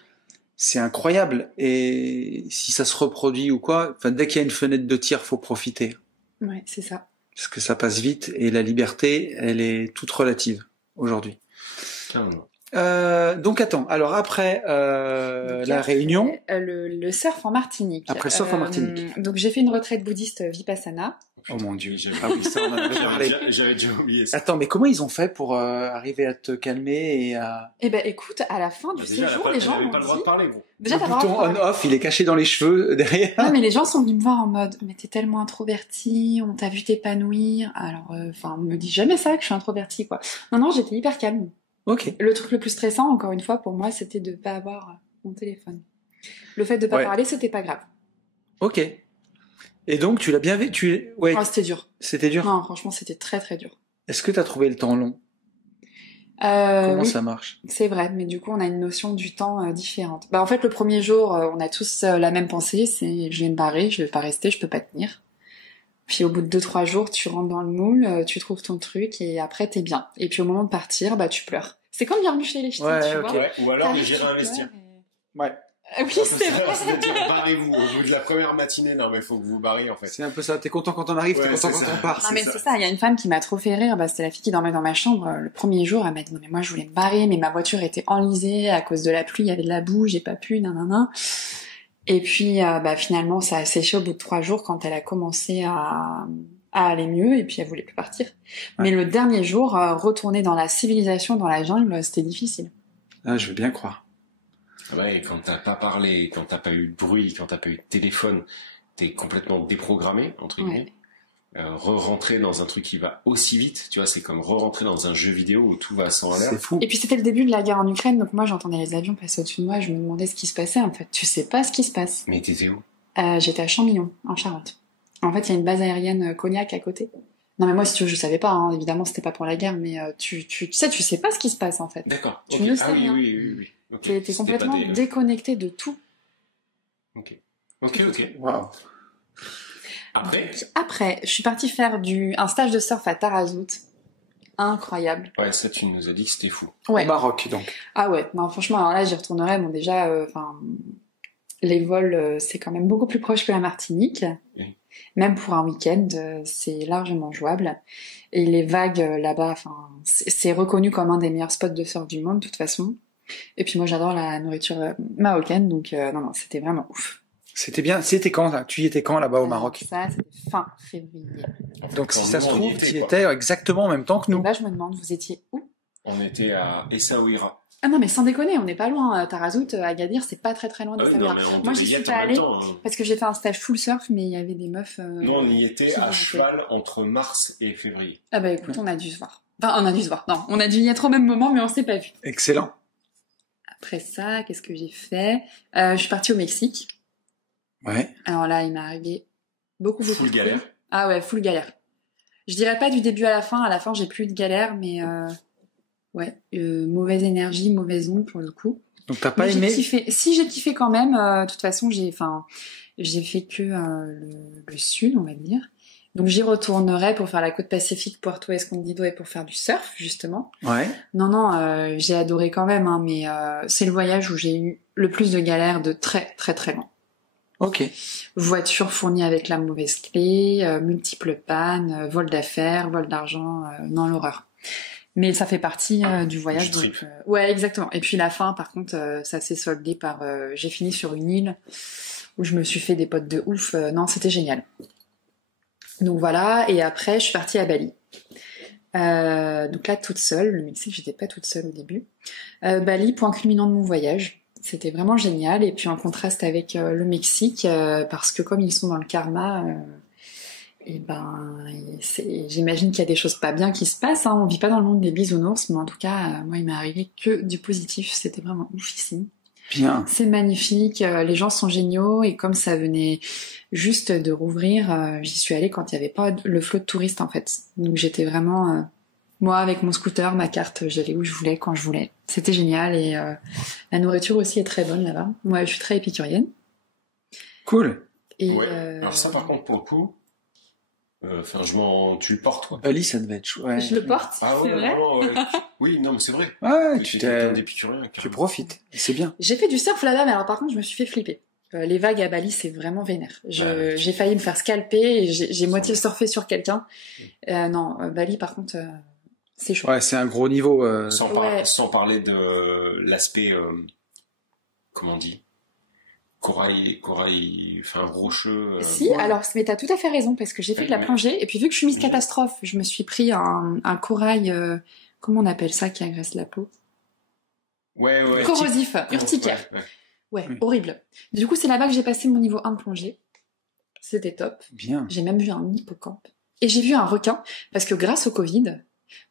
c'est incroyable, et si ça se reproduit ou quoi, enfin, dès qu'il y a une fenêtre de tir, faut profiter. Ouais, c'est ça. Parce que ça passe vite et la liberté, elle est toute relative aujourd'hui. Donc attends, alors après la Réunion, le surf en Martinique. Après le surf en Martinique. Donc j'ai fait une retraite bouddhiste Vipassana. Oh mon Dieu. Ah oui, ça on en avait parlé. J'avais déjà oublié ça. Attends, mais comment ils ont fait pour arriver à te calmer et à... Eh ben écoute, à la fin du séjour, les gens m'ont pas le droit de parler, bon. Déjà, le bouton on-off, il est caché dans les cheveux derrière. Non, mais les gens sont venus me voir en mode, mais t'es tellement introverti, on t'a vu t'épanouir. Alors, on me dit jamais ça que je suis introvertie, quoi. Non, j'étais hyper calme. Ok. Le truc le plus stressant, encore une fois, pour moi, c'était de pas avoir mon téléphone. Le fait de pas parler, c'était pas grave. Ok. Et donc, tu l'as bien vécu. Ouais. Oh, c'était dur. C'était dur. Non, franchement, c'était très très dur. Est-ce que t'as trouvé le temps long? Comment oui, ça marche? C'est vrai, mais du coup, on a une notion du temps différente. En fait, le premier jour, on a tous la même pensée, c'est je vais me barrer, je vais pas rester, je peux pas tenir. Puis au bout de 2-3 jours, tu rentres dans le moule, tu trouves ton truc et après t'es bien. Et puis au moment de partir, tu pleures. C'est comme bienvenue chez les ch'tis, tu vois. Ouais, ou alors les gérer investir. Ouais. Oui, c'est vrai. C'est-à-dire, barrez-vous. Au bout de la première matinée, non, mais faut que vous barriez, en fait. C'est un peu ça. T'es content quand on arrive, t'es content quand on part. Non, mais c'est ça. Il y a une femme qui m'a trop fait rire. C'était la fille qui dormait dans ma chambre. Le premier jour, elle m'a dit, non, mais moi, je voulais me barrer, mais ma voiture était enlisée à cause de la pluie, il y avait de la boue, j'ai pas pu, nanana. Et puis, finalement, ça a séché au bout de 3 jours quand elle a commencé à aller mieux, et puis elle voulait plus partir. Ouais. Mais le dernier jour, retourner dans la civilisation, dans la jungle, c'était difficile. Ah, je veux bien croire. Ouais, quand t'as pas parlé, quand t'as pas eu de bruit, quand t'as pas eu de téléphone, t'es complètement déprogrammé, entre guillemets. Re-rentrer dans un truc qui va aussi vite, tu vois, c'est comme re-rentrer dans un jeu vidéo où tout va à 100 à l'heure. C'est fou. Et puis c'était le début de la guerre en Ukraine, donc moi j'entendais les avions passer au-dessus de moi, je me demandais ce qui se passait, en fait. Tu sais pas ce qui se passe. Mais t'étais où? J'étais à Champmillon, en Charente. En fait, il y a une base aérienne Cognac à côté. Non, mais moi, si tu veux, je savais pas, hein. Évidemment, c'était pas pour la guerre, mais tu sais pas ce qui se passe, en fait. D'accord. Tu ne sais rien. Oui. Okay. T'es complètement déconnecté de tout. Ok. Waouh. Après, je suis partie faire un stage de surf à Tarazout. Incroyable. Ouais, ça, tu nous as dit que c'était fou. Ouais. Au Maroc, donc. Ah ouais. Non, franchement, alors là, j'y retournerai. Bon, déjà, les vols, c'est quand même beaucoup plus proche que la Martinique. Oui. Même pour un week-end, c'est largement jouable. Et les vagues là-bas, c'est reconnu comme un des meilleurs spots de surf du monde, de toute façon. Et puis moi, j'adore la nourriture marocaine, donc non, c'était vraiment ouf. C'était bien. C'était quand, là? Tu y étais quand, là-bas, au Maroc? Ça, c'était fin février. Donc, si ça se trouve, tu y étais exactement en même temps que nous. Et là, je me demande, vous étiez où? On était à Essaouira. Ah non, mais sans déconner, on n'est pas loin. Tarazout, Agadir, c'est pas très très loin de Essaouira. Moi, j'y suis pas allée parce que j'ai fait un stage full surf, mais il y avait des meufs. Nous, on y était à cheval entre mars et février. Ah bah écoute, on a dû se voir. Enfin, on a dû se voir. Non, on a dû y être au même moment, mais on s'est pas vu. Excellent. Après ça, qu'est-ce que j'ai fait? Je suis partie au Mexique. Ouais. Alors là, il m'est arrivé beaucoup. Full galère. Ah ouais, full galère. Je dirais pas du début à la fin. À la fin, j'ai plus eu de galère, mais ouais, mauvaise énergie, mauvaise onde pour le coup. Donc t'as pas mais aimé? Si, j'ai kiffé quand même. De toute façon, j'ai fait que le sud, on va dire. Donc j'y retournerai pour faire la côte Pacifique, Puerto Escondido et pour faire du surf justement. Ouais. Non, j'ai adoré quand même, hein, mais c'est le voyage où j'ai eu le plus de galères de très très très loin. Ok. Voiture fournie avec la mauvaise clé, multiples pannes, vol d'affaires, vol d'argent, non l'horreur. Mais ça fait partie du voyage. Donc, ouais, exactement. Et puis la fin, par contre, ça s'est soldé par... j'ai fini sur une île où je me suis fait des potes de ouf. Non, c'était génial. Donc voilà, et après, je suis partie à Bali. Donc là, toute seule. Le Mexique, j'étais pas toute seule au début. Bali, point culminant de mon voyage. C'était vraiment génial. Et puis en contraste avec le Mexique, parce que comme ils sont dans le karma... et ben, j'imagine qu'il y a des choses pas bien qui se passent, hein. On vit pas dans le monde des bisounours, mais en tout cas, moi, il m'est arrivé que du positif. C'était vraiment oufissime. Bien. C'est magnifique, les gens sont géniaux, et comme ça venait juste de rouvrir, j'y suis allée quand il y avait pas le flot de touristes, en fait. Donc j'étais vraiment, moi, avec mon scooter, ma carte, j'allais où je voulais, quand je voulais. C'était génial, et la nourriture aussi est très bonne là-bas. Moi, je suis très épicurienne. Cool. Et ouais. Alors ça, par contre, pour le coup... Enfin, tu le portes, quoi. Bali, ça devait être chouette. Ouais. Je le porte, ah ouais, c'est vrai. vraiment, ouais. Oui, non, mais c'est vrai. Ouais, tu profites. C'est bien. J'ai fait du surf là-bas, mais alors par contre, je me suis fait flipper. Les vagues à Bali, c'est vraiment vénère. J'ai failli me faire scalper, et j'ai moitié surfé sur quelqu'un. Non, Bali, par contre, c'est chaud. Ouais, c'est un gros niveau. Sans parler de l'aspect, comment on dit, corail, enfin rocheux. Si, ouais. Alors, mais t'as tout à fait raison, parce que j'ai fait de la plongée, et puis vu que je suis Miss Catastrophe, je me suis pris un corail, comment on appelle ça, qui agresse la peau? Ouais. Corrosif, urticaire. Ouais, horrible. Du coup, c'est là-bas que j'ai passé mon niveau 1 de plongée. C'était top. Bien. J'ai même vu un hippocampe. Et j'ai vu un requin, parce que grâce au Covid,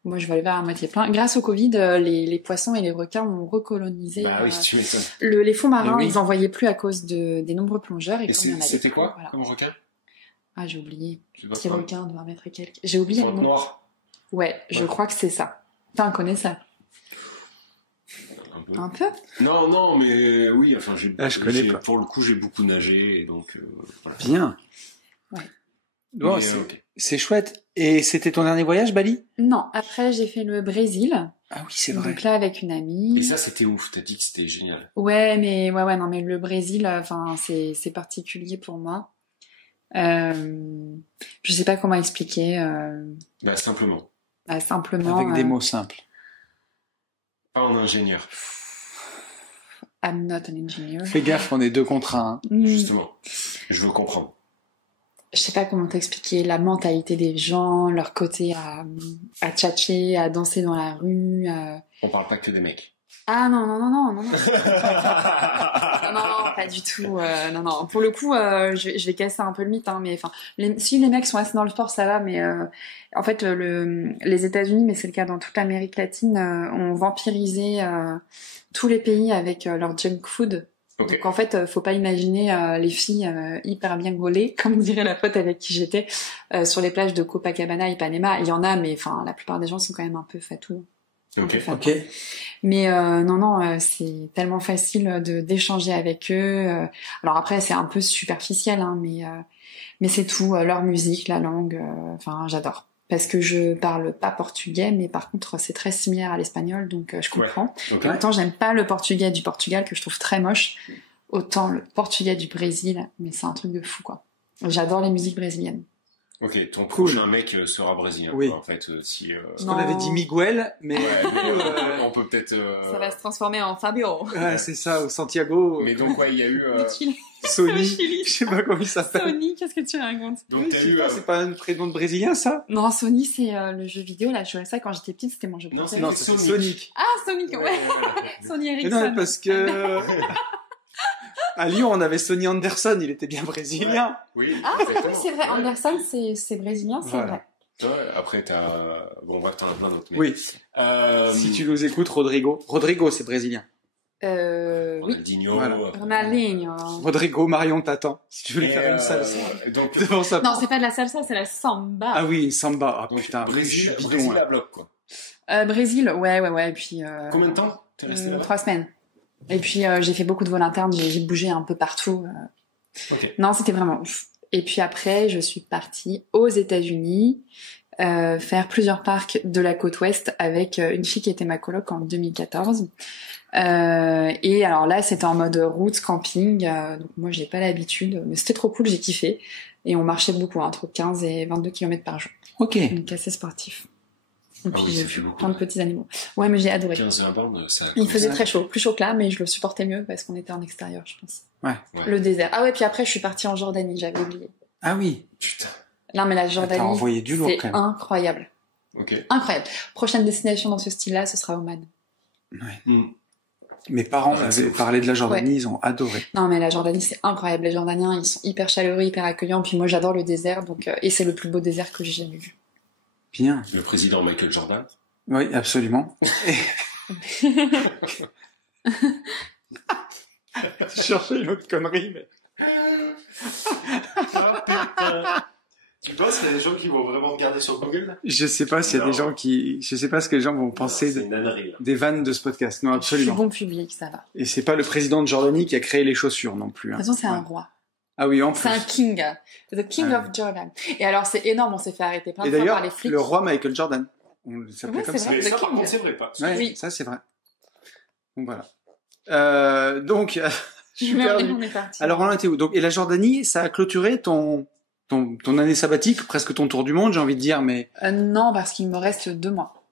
moi je vais aller vers à moitié plein, grâce au Covid, les poissons et les requins ont recolonisé oui, si tu m'étonnes. Les fonds marins, oui. Ils en voyaient plus à cause des nombreux plongeurs. Et c'était quoi comme requin? Ah, j'ai oublié. Petit requin de 20 mètres et quelques. J'ai oublié le nom. Noir. Ouais, je crois que c'est ça. T'en connais ça? Un peu. Non, mais oui, enfin, je connais pas. Pour le coup, j'ai beaucoup nagé, et donc, voilà. Bien. Ouais. Bon, c'est chouette. Et c'était ton dernier voyage, Bali? Non, après, j'ai fait le Brésil. Ah oui, c'est vrai. Donc là, avec une amie. Et ça, c'était ouf. T'as dit que c'était génial. Ouais, non, mais le Brésil, enfin, c'est particulier pour moi. Je sais pas comment expliquer. Simplement. Simplement. Avec des mots simples. Pas un ingénieur. I'm not an engineer. Fais gaffe, on est 2 contre 1. Justement, je veux comprendre. Je sais pas comment t'expliquer la mentalité des gens, leur côté à tchatcher, à danser dans la rue. On parle pas que des mecs. Ah non. non, pas du tout. Non. Pour le coup, je vais casser un peu le mythe, hein, mais enfin, si les mecs sont assez dans le sport, ça va, mais en fait, les États-Unis, mais c'est le cas dans toute l'Amérique latine, ont vampirisé tous les pays avec leur junk food. Okay. Donc en fait, faut pas imaginer les filles hyper bien gaulées, comme dirait la pote avec qui j'étais, sur les plages de Copacabana, Ipanema. Il y en a, mais enfin, la plupart des gens sont quand même un peu fatous. Ok. Mais non, c'est tellement facile d'échanger avec eux. Alors après, c'est un peu superficiel, hein, mais c'est tout. Leur musique, la langue, enfin, j'adore. Parce que je parle pas portugais, mais par contre, c'est très similaire à l'espagnol, donc je comprends. Ouais. Okay. Et autant j'aime pas le portugais du Portugal, que je trouve très moche, autant le portugais du Brésil, mais c'est un truc de fou, quoi. J'adore les musiques brésiliennes. Ok, ton prochain mec sera brésilien, oui. Quoi, en fait, si... Parce qu'on avait dit Miguel, mais... on peut peut-être... Ça va se transformer en Fabio. Ouais, c'est ça, au Santiago. Mais donc, ouais, il y a eu... Sony, Chili. je sais pas comment il s'appelle. Sony, qu'est-ce que tu racontes? Donc t'as eu... C'est pas un prénom de brésilien, ça? Non, Sony, c'est le jeu vidéo. Là, je jouais à ça quand j'étais petite, c'était mon jeu Non, préféré. Non, c'est c'est Sonic. Sonic. Ah, Sonic, ouais. Sony Mais Ericsson. non, parce que à Lyon, on avait Sonny Anderson, il était bien brésilien. Oui, Ah, exactement. c'est vrai. Anderson, c'est brésilien, c'est Voilà. vrai. Ouais, après, t'as... Bon, bref, t'en as plein d'autres. mais- Oui, Si si tu nous écoutes, Rodrigo. Rodrigo, c'est brésilien. Oui. Ronaldinho... Voilà. Ronaldinho. Rodrigo, Marion t'attend. Si tu veux lui Et, faire une salsa. Donc, Devant ça. Non, c'est pas de la salsa, c'est la samba. Ah oui, une samba. Ah donc putain, oui, je suis Brésil, bidon. Brésil là. à bloc, quoi. Brésil, ouais. Et puis, Combien de temps t'es resté là-bas 3 semaines. Et puis, j'ai fait beaucoup de vols internes, j'ai bougé un peu partout. Ok. Non, c'était vraiment ouf. Et puis après, je suis partie aux États-Unis faire plusieurs parcs de la côte ouest avec une fille qui était ma coloc en 2014. Et alors là, c'était en mode route camping. Donc moi, j'ai pas l'habitude, mais c'était trop cool, j'ai kiffé. Et on marchait beaucoup, entre 15 et 22 km par jour. Ok. Donc assez sportif. Et Ah puis oui, ça j'ai fait vu beaucoup. plein de petits animaux. Ouais, mais j'ai adoré. 15-20 bornes, ça... Il faisait très chaud, plus chaud que là, mais je le supportais mieux parce qu'on était en extérieur, je pense. Ouais. Le désert. Ah ouais, puis après, je suis partie en Jordanie, j'avais oublié. Ah oui. Putain. Non, mais la T'as Jordanie, envoyé du lourd, c'est quand même. incroyable. Ok. Incroyable. Prochaine destination dans ce style-là, ce sera Oman. Mes parents Ah, c'est avaient ouf. parlé de la Jordanie, ils ont adoré. Non, mais la Jordanie, c'est incroyable. Les Jordaniens, ils sont hyper chaleureux, hyper accueillants. Puis moi, j'adore le désert, donc et c'est le plus beau désert que j'ai jamais vu. Bien. Le président Michael Jordan. Oui, absolument. Je cherchais une autre connerie, mais... Ah putain. Tu penses qu'il y a des gens qui vont vraiment regarder sur Google? Je sais pas s'il y a des Non. gens qui... Je sais pas ce que les gens vont penser C'est une ânerie, là. des vannes de ce podcast. Non, Je suis absolument. bon public, ça va. Et c'est pas le président de Jordanie qui a créé les chaussures non plus. De Hein. toute façon, c'est un Ouais. roi. Ah oui, en plus. C'est un king. The king Ah of Jordan. Et alors, c'est énorme, on s'est fait arrêter plein Et de fois par d'ailleurs, les flics. le roi Michael Jordan. On s'appelait Ouais, comme c'est ça. vrai. Mais The ça, par King. contre, c'est vrai pas. Ouais, Oui. ça c'est vrai. Donc voilà. Donc, super. On est parti. Alors on en était où? Donc, et la Jordanie, ça a clôturé ton année sabbatique, presque ton tour du monde, j'ai envie de dire, mais... Non, parce qu'il me reste 2 mois.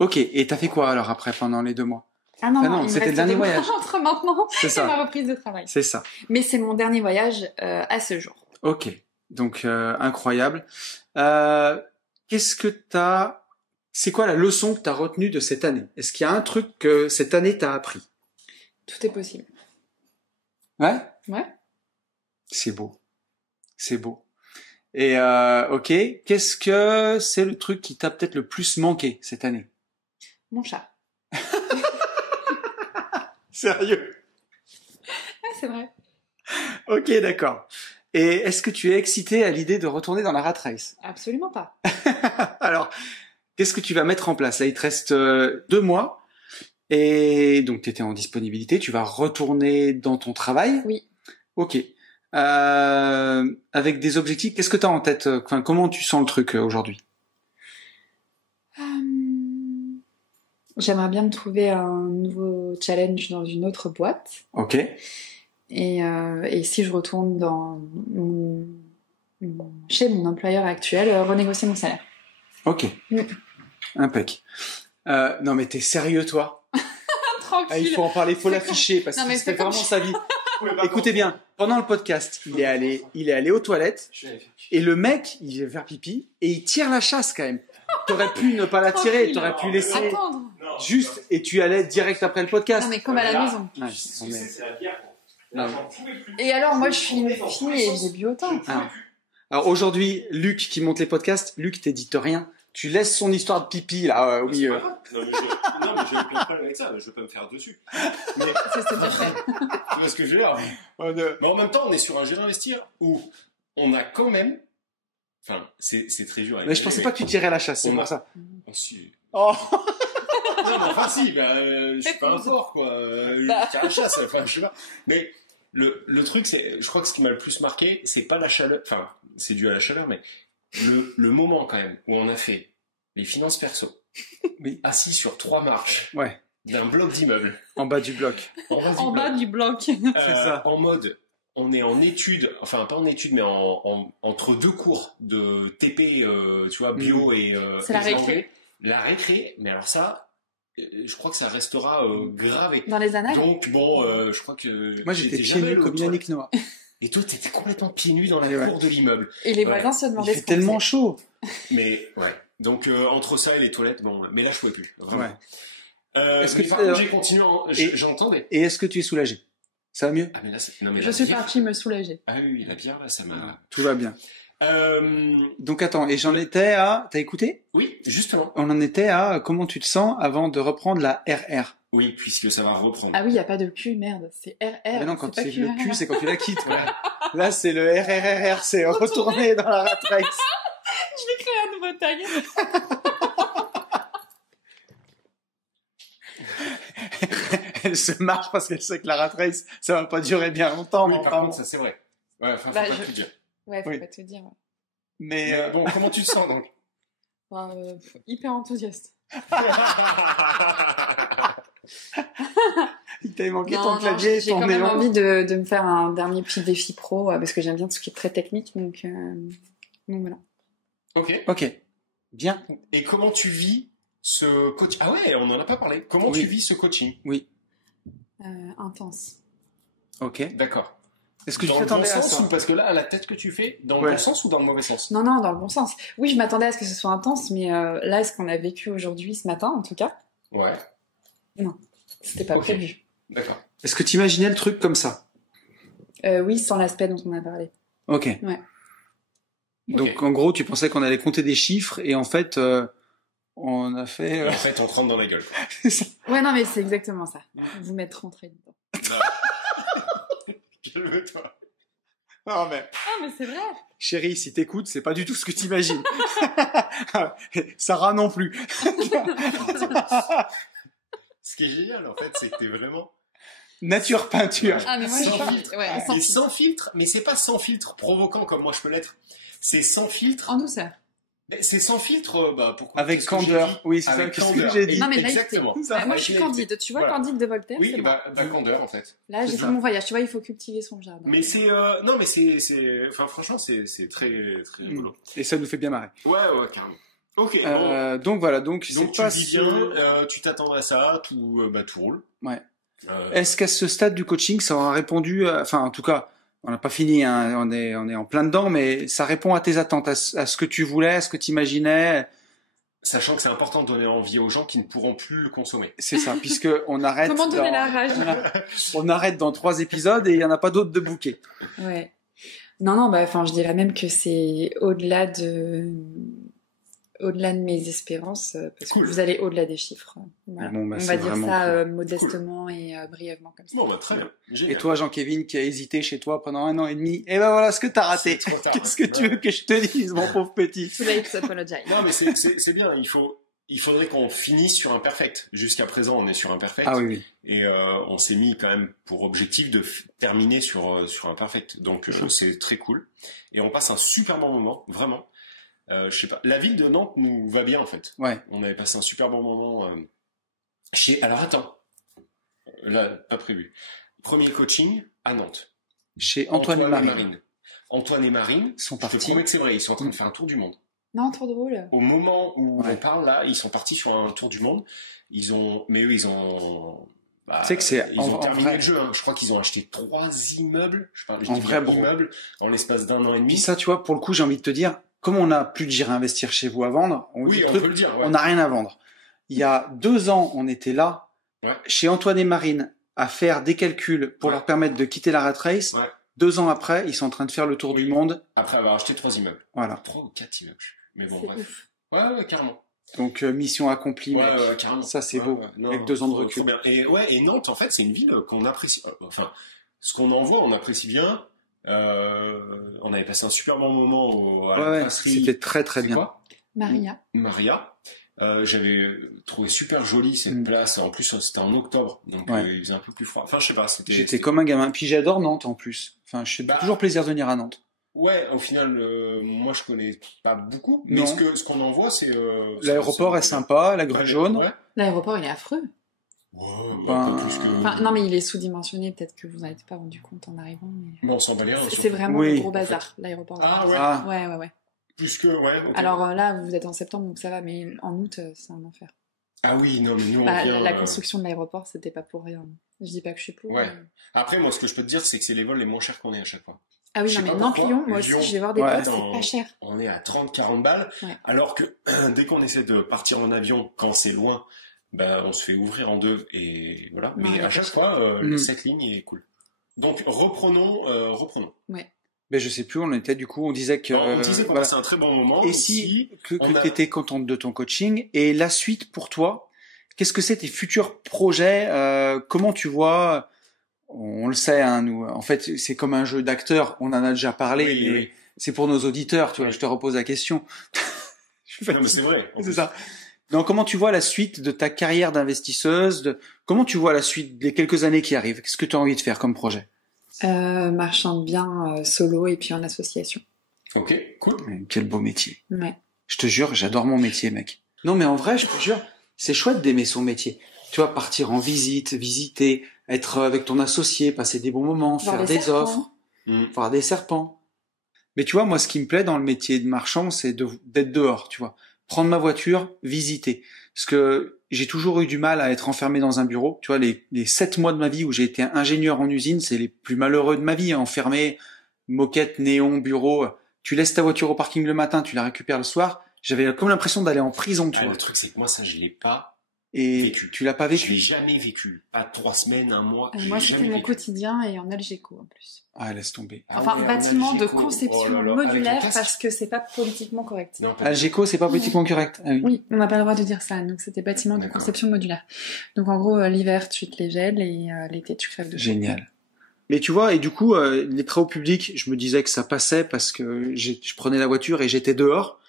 Ok, et t'as fait quoi alors après, pendant les 2 mois? Ah non, Ah non, il me c'était reste le dernier 2 mois voyage. entre maintenant C'est et ma ça, reprise de travail. c'est ça. Mais c'est mon dernier voyage à ce jour. Ok, donc incroyable. Qu'est-ce que c'est quoi la leçon que t'as retenue de cette année? Est-ce qu'il y a un truc que cette année t'a appris? Tout est possible. Ouais? Ouais. C'est beau. C'est beau. Et ok, qu'est-ce que c'est le truc qui t'a peut-être le plus manqué cette année? Mon chat. Sérieux? Ouais, c'est vrai. Ok, d'accord. Et est-ce que tu es excité à l'idée de retourner dans la rat race? Absolument pas. Alors, qu'est-ce que tu vas mettre en place? Là, il te reste 2 mois. Et donc, tu étais en disponibilité. Tu vas retourner dans ton travail? Oui. Ok. Avec des objectifs, qu'est-ce que tu as en tête? Enfin, comment tu sens le truc aujourd'hui? J'aimerais bien me trouver un nouveau challenge dans une autre boîte. Ok. Et si je retourne chez mon employeur actuel, renégocier mon salaire. Ok. Mm. Impec. Non, mais t'es sérieux, toi? Tranquille. Ah, il faut en parler, il faut l'afficher, parce Non, que mais c'était c'est comme- vraiment sa vie. Écoutez bien, pendant le podcast, il est allé aux toilettes, et le mec, il vient faire pipi, et il tire la chasse quand même. T'aurais pu ne pas la tirer, Tranquille. t'aurais pu laisser Attendre. juste, et tu allais direct après le podcast. Non, mais comme à la maison. Ouais, Tu non, mais- sais, c'est la bière. Non. J'en pouvais plus. Et alors, moi, je suis une fille et j'ai bu autant. Ah. Alors aujourd'hui, Luc qui monte les podcasts, Luc t'édite rien. Tu laisses son histoire de pipi là au C'est milieu. pas grave. Non, mais j'ai aucun problème avec ça, mais je peux me faire dessus. Mais Ça, c'est déjà fait. tu vois ce que je veux dire? Mais en même temps, on est sur un jeu d'investir où on a quand même. Enfin, c'est très dur à Mais je pensais pas que tu tirais la chasse, c'est On a- pour ça. Oh, si. Oh. Non, mais enfin, si, je suis pas un porc, quoi. Bah. Tiens, la chasse, enfin, je sais pas. Mais le truc, c'est, je crois que ce qui m'a le plus marqué, c'est pas la chaleur, enfin, c'est dû à la chaleur, mais le moment, quand même, où on a fait les finances perso. Oui. Assis sur 3 marches. Ouais. D'un bloc d'immeuble. En bas du bloc. En bas du bloc. c'est ça. En mode, on est en études, enfin pas en études, mais entre 2 cours de TP, tu vois, bio et C'est la et récré. La récré, mais alors ça, je crois que ça restera gravé. Dans les annales. Donc bon, je crois que Moi, j'étais pieds jamais nus allé aux comme toilettes. Yannick Noah. Et toi, t'étais complètement pieds nus dans la Et ouais. cour de l'immeuble. Et les Ouais. voisins se Il demandaient fait ce qu'on tellement faisait. chaud. Mais ouais. Donc entre ça et les toilettes, bon, mais là je pouvais plus. Vraiment. Ouais. Est-ce Mais que par tu- contre, j'ai continué, Et- j'entendais. Et est-ce que tu es soulagé? Ça va mieux? Ah mais là, non mais Je la suis bière- partie me soulager. Ah oui, la bière là, ça m'a. Tout va bien. Euh, Donc attends, et j'en étais à... T'as écouté? oui, justement. On en était à comment tu te sens avant de reprendre la RR. Oui, puisque ça va reprendre. Ah oui, il n'y a pas de cul, merde. C'est RR. Mais non, quand c'est pas c'est le QRR. cul, c'est quand tu la quittes, quoi. Là, c'est le RRRR, c'est retourner dans la rat race. Je vais créer un nouveau tag. Elle se marche parce qu'elle sait que la rat race, ça va pas durer bien longtemps. Oui, mais par enfin, contre, ça c'est vrai. Ouais, enfin, faut Bah, pas je- tout dire. Ouais, faut Oui. pas te dire. Ouais. mais Mais bon, comment tu te sens donc? Enfin, hyper enthousiaste. il t'avait manqué Non, ton non, clavier et j'ai ton quand même néon. envie de me faire un dernier petit défi pro parce que j'aime bien tout ce qui est très technique. Donc voilà. Ok. Ok, bien. Et comment tu vis ce coaching? Ah ouais, on en a pas parlé. Comment Oui. tu vis ce coaching? Oui, Intense. ok. D'accord. Est-ce que tu Dans le bon t'attendais à sens ça? ou parce que là, la tête que tu fais, dans le Ouais. bon sens ou dans le mauvais sens? Non, non, dans le bon sens. Oui, je m'attendais à ce que ce soit intense, mais là, ce qu'on a vécu aujourd'hui, ce matin, en tout cas, Ouais. c'était pas Ok. prévu. D'accord. Est-ce que tu imaginais le truc comme ça? Oui, sans l'aspect dont on a parlé. Ok. Ouais. Donc Ok. en gros, tu pensais qu'on allait compter des chiffres et en fait, on a fait... Et en fait, on te rentre dans la gueule. Ouais, non, mais c'est exactement ça. Vous mettre rentré dedans. Calme-toi. Non mais... Ah, mais c'est vrai. Chérie, si t'écoutes, c'est pas du tout ce que t'imagines. Sarah non plus. Ce qui est génial, en fait, c'est que t'es vraiment... Nature peinture. Ah, mais moi, Sans je suis filtre. ouais, Et sans filtre, mais c'est pas sans filtre provoquant comme moi je peux l'être. C'est sans filtre. En douceur. Mais c'est sans filtre, bah pourquoi? Avec Qu'est-ce que j'ai candeur. dit Oui, c'est ça, Avec qu'est-ce que candeur. j'ai dit? Non, mais là, Exactement. Ça, Ouais, moi, je suis Avec Candide. Tu vois, Voilà. Candide de Voltaire, Oui, c'est moi. bah candeur en fait. Là, c'est j'ai ça. fait mon voyage. Tu vois, il faut cultiver son jardin. Mais c'est non mais enfin franchement c'est très rigolo. Et ça nous fait bien marrer. Ouais carrément. Ok. Bon. Donc voilà, donc c'est Donc tu pas dis ce- bien, tu t'attends à ça, tout roule. Ouais. Euh, Est-ce qu'à ce stade du coaching, ça aura répondu, enfin en tout cas, on n'a pas fini, hein, on est en plein dedans, mais ça répond à tes attentes, à ce que tu voulais, à ce que tu imaginais. Sachant que c'est important de donner envie aux gens qui ne pourront plus le consommer. C'est ça, puisque on arrête. Comment donner la rage? On arrête dans 3 épisodes et il y en a pas d'autres de bouquets. Ouais. Non, non, bah, enfin, je dirais même que c'est au-delà de mes espérances, parce Cool. que vous allez au-delà des chiffres. Voilà. Bon, bah, On c'est va dire vraiment ça cool. modestement et brièvement comme ça. Bon bah très bien. Et Génial. toi, Jean-Kévin, qui a hésité chez toi pendant 1 an et demi, et ben voilà ce que t'as raté. C'est trop tard. Qu'est-ce que tu veux que je te dise, mon pauvre petit? Too late to apologize. Non mais c'est bien. Il faudrait qu'on finisse sur un perfect. Jusqu'à présent, on est sur un perfect. Ah oui, oui. Et on s'est mis quand même pour objectif de terminer sur un perfect. Donc c'est très cool. Et on passe un super bon moment, vraiment. Je sais pas. La ville de Nantes nous va bien en fait. Ouais. On avait passé un super bon moment chez. Alors attends. Là, pas prévu. Premier coaching à Nantes. Chez Antoine et Marie. Antoine et Marine Sont Je te partis. promets que c'est vrai. Ils sont en train de faire un tour du monde. Non, trop drôle. Au moment où Ouais. on parle là, ils sont partis sur un tour du monde. Mais eux, ils ont. Bah, Tu sais que c'est ils en ont terminé vrai- le jeu. Hein. Je crois qu'ils ont acheté 3 immeubles. Je En dis vrai, bien bon. immeubles en l'espace d'1 an et Puis demi. ça, tu vois, pour le coup, j'ai envie de te dire, comme on n'a plus de gérer investir chez vous à vendre, on vous dit Oui, le on truc, peut le dire. Ouais. on n'a rien à vendre. Il y a 2 ans, on était là, Ouais. chez Antoine et Marine, à faire des calculs pour Ouais. leur permettre de quitter la rat race. Ouais. 2 ans après, ils sont en train de faire le tour Oui. du monde. Après avoir acheté 3 immeubles. Voilà. 3 ou 4 immeubles. Mais bon, C'est bref. ouf. Ouais, carrément. Donc, mission accomplie, mec. Ouais, carrément. Ça, c'est Ouais, beau. ouais. Non, Avec 2 ans de trop- recul. trop bien. Et Nantes, en fait, c'est une ville qu'on apprécie. Enfin, ce qu'on en voit, on apprécie bien. On avait passé un super bon moment à la Ouais, brasserie. c'était très très C'est bien. quoi Maria. Maria. J'avais trouvé super jolie cette Mm. place. En plus, c'était en octobre, donc Ouais. il faisait un peu plus froid. Enfin, je sais pas. J'étais comme un gamin. Puis j'adore Nantes en plus. Enfin, je fais Bah, toujours plaisir de venir à Nantes. Ouais, au final, moi je connais pas beaucoup, mais Non. ce qu'on en voit, c'est L'aéroport est sympa, la grue Ouais, jaune. Ouais, L'aéroport, il est affreux. ouais Ben, pas plus que. Enfin, non, mais il est sous-dimensionné. Peut-être que vous n'en êtes pas rendu compte en arrivant. Mais... Mais on s'en bat les reins, C'est surtout. vraiment Oui. le gros bazar, l'aéroport. Ah ouais. Ah, Ouais. Plus que, ouais. ok. Alors là, vous êtes en septembre, donc ça va, mais en août, c'est un enfer. Ah oui, non, mais nous, on Bah, vient... la construction de l'aéroport, c'était pas pour rien. Je dis pas que je suis pour. Ouais. mais- Après, moi, ce que je peux te dire, c'est que c'est les vols les moins chers qu'on ait à chaque fois. Ah oui, Je non, sais mais pas pourquoi, Nantes-Lyon, moi aussi, Lyon, je vais voir des ouais, potes, dans- c'est pas cher. On est à 30-40 balles, Ouais. alors que dès qu'on essaie de partir en avion, quand c'est loin, ben, on se fait ouvrir en deux, et voilà. Non, Mais il y a à pas chaque cher. fois, Mm. cette ligne est cool. Donc, reprenons. Mais je sais plus, on était du coup, on disait que... On disait qu'on voilà. passait un très bon moment. Et si que on a- tu étais contente de ton coaching, et la suite pour toi, qu'est-ce que c'est tes futurs projets, comment tu vois, on le sait, hein, nous, en fait, c'est comme un jeu d'acteurs, on en a déjà parlé, Oui, mais oui. c'est pour nos auditeurs, tu vois, Oui. je te repose la question. Je suis Non, mais fatigué. c'est vrai. En C'est plus. ça. Donc, comment tu vois la suite de ta carrière d'investisseuse, comment tu vois la suite des quelques années qui arrivent? Qu'est-ce que tu as envie de faire comme projet? Marchand de biens solo et puis en association. Ok, cool. Quel beau métier. Ouais. Je te jure, j'adore mon métier, mec. Non, mais en vrai, je te jure, c'est chouette d'aimer son métier. Tu vois, partir en visite, visiter, être avec ton associé, passer des bons moments, Voir faire des des serpents. offres, Mm. voir des serpents. Mais tu vois, moi, ce qui me plaît dans le métier de marchand, c'est d'être dehors, tu vois. Prendre ma voiture, visiter. Parce que j'ai toujours eu du mal à être enfermé dans un bureau. Tu vois, les 7 mois de ma vie où j'ai été ingénieur en usine, c'est les plus malheureux de ma vie, hein, enfermé, moquette, néon, bureau. Tu laisses ta voiture au parking le matin, tu la récupères le soir. J'avais comme l'impression d'aller en prison, tu Ah, vois. le truc, c'est que moi, ça, je l'ai pas Et vécu. tu l'as pas Je l'ai vécu. jamais vécu. Pas 3 semaines, un mois. je l'ai Moi, jamais c'était mon vécu. quotidien et en Algeco en plus. Ah, laisse tomber. Ah Enfin, ouais, bâtiment on a de le Géco. conception Oh là là, avec modulaire le casque. parce que c'est pas politiquement correct. Non, pas Algeco, c'est pas politiquement correct. Ah oui. Oui, on n'a pas le droit de dire ça, donc c'était bâtiment de D'accord. conception modulaire. Donc en gros, l'hiver, tu te les gèles et l'été, tu crèves de chaud. Génial. Mais tu vois, et du coup, les travaux publics, je me disais que ça passait parce que je prenais la voiture et j'étais dehors.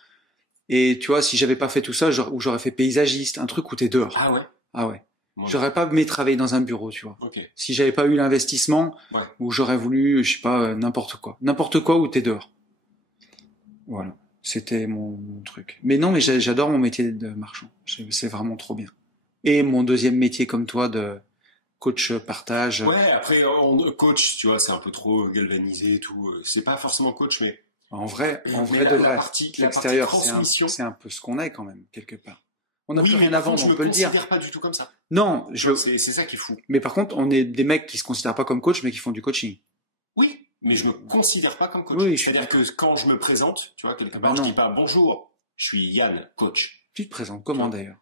Et tu vois, si j'avais pas fait tout ça, ou j'aurais fait paysagiste, un truc où t'es dehors. Ah ouais? Ah ouais. Moi, J'aurais pas aimé travailler dans un bureau, tu vois. Ok. Si j'avais pas eu l'investissement, Ouais. ou j'aurais voulu, je sais pas, n'importe quoi. N'importe quoi où t'es dehors. Voilà. C'était mon truc. Mais non, mais j'adore mon métier de marchand. C'est vraiment trop bien. Et mon deuxième métier comme toi de coach partage. Ouais, après, coach, tu vois, c'est un peu trop galvanisé et tout. C'est pas forcément coach, mais En vrai Mais de vrai. la partie L'extérieur, transmission. c'est un peu ce qu'on est quand même, quelque part. On n'a Oui, plus mais rien par à vendre, contre, on je peut me le dire. considère pas du tout comme ça. Non, C'est ça qui est fou. mais par contre, on est des mecs qui se considèrent pas comme coach, mais qui font du coaching. Oui, mais je me considère pas comme coach. Oui, je suis C'est-à-dire que quand je me présente, tu vois, quelque Ah part, bah je non. dis pas bonjour, je suis Yann, coach. Tu te présentes comment d'ailleurs?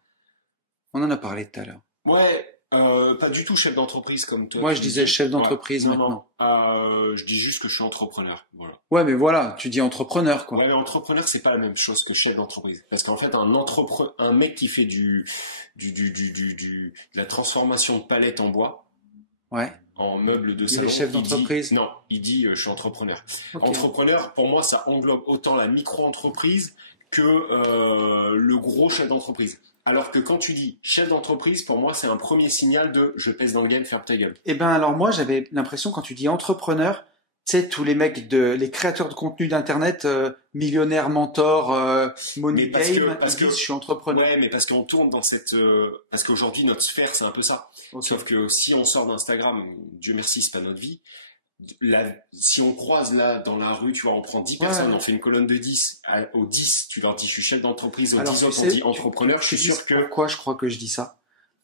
On en a parlé tout à l'heure. Ouais, pas du tout chef d'entreprise comme toi. Moi, tu je disais dis. chef d'entreprise Ouais, maintenant. Non, je dis juste que je suis entrepreneur. Voilà. Ouais, mais voilà, tu dis entrepreneur, quoi. Ouais, mais entrepreneur, c'est pas la même chose que chef d'entreprise. Parce qu'en fait, un mec qui fait de la transformation de palettes en bois, Ouais. en meubles de Il salon. est chef dit- d'entreprise. Non, il dit je suis entrepreneur. Ok. Entrepreneur, pour moi, ça englobe autant la micro-entreprise que le gros chef d'entreprise. Alors que quand tu dis chef d'entreprise, pour moi, c'est un premier signal de je pèse dans le game, ferme ta gueule. Eh ben, alors moi, j'avais l'impression quand tu dis entrepreneur, tu sais, tous les mecs les créateurs de contenu d'internet, millionnaires, mentors, money Mais parce que- game, parce ils que- disent je suis entrepreneur. Ouais, mais parce qu'on tourne dans cette... parce qu'aujourd'hui, notre sphère, c'est un peu ça. Ok. Sauf que si on sort d'Instagram, Dieu merci, c'est pas notre vie. Si on croise là dans la rue, tu vois, on prend 10 personnes, Ouais. on fait une colonne de 10. Aux 10, tu leur dis je suis chef d'entreprise. Aux Alors, 10 tu autres, sais, on dit entrepreneur. Je suis sais sûr que... Pourquoi je crois que je dis ça?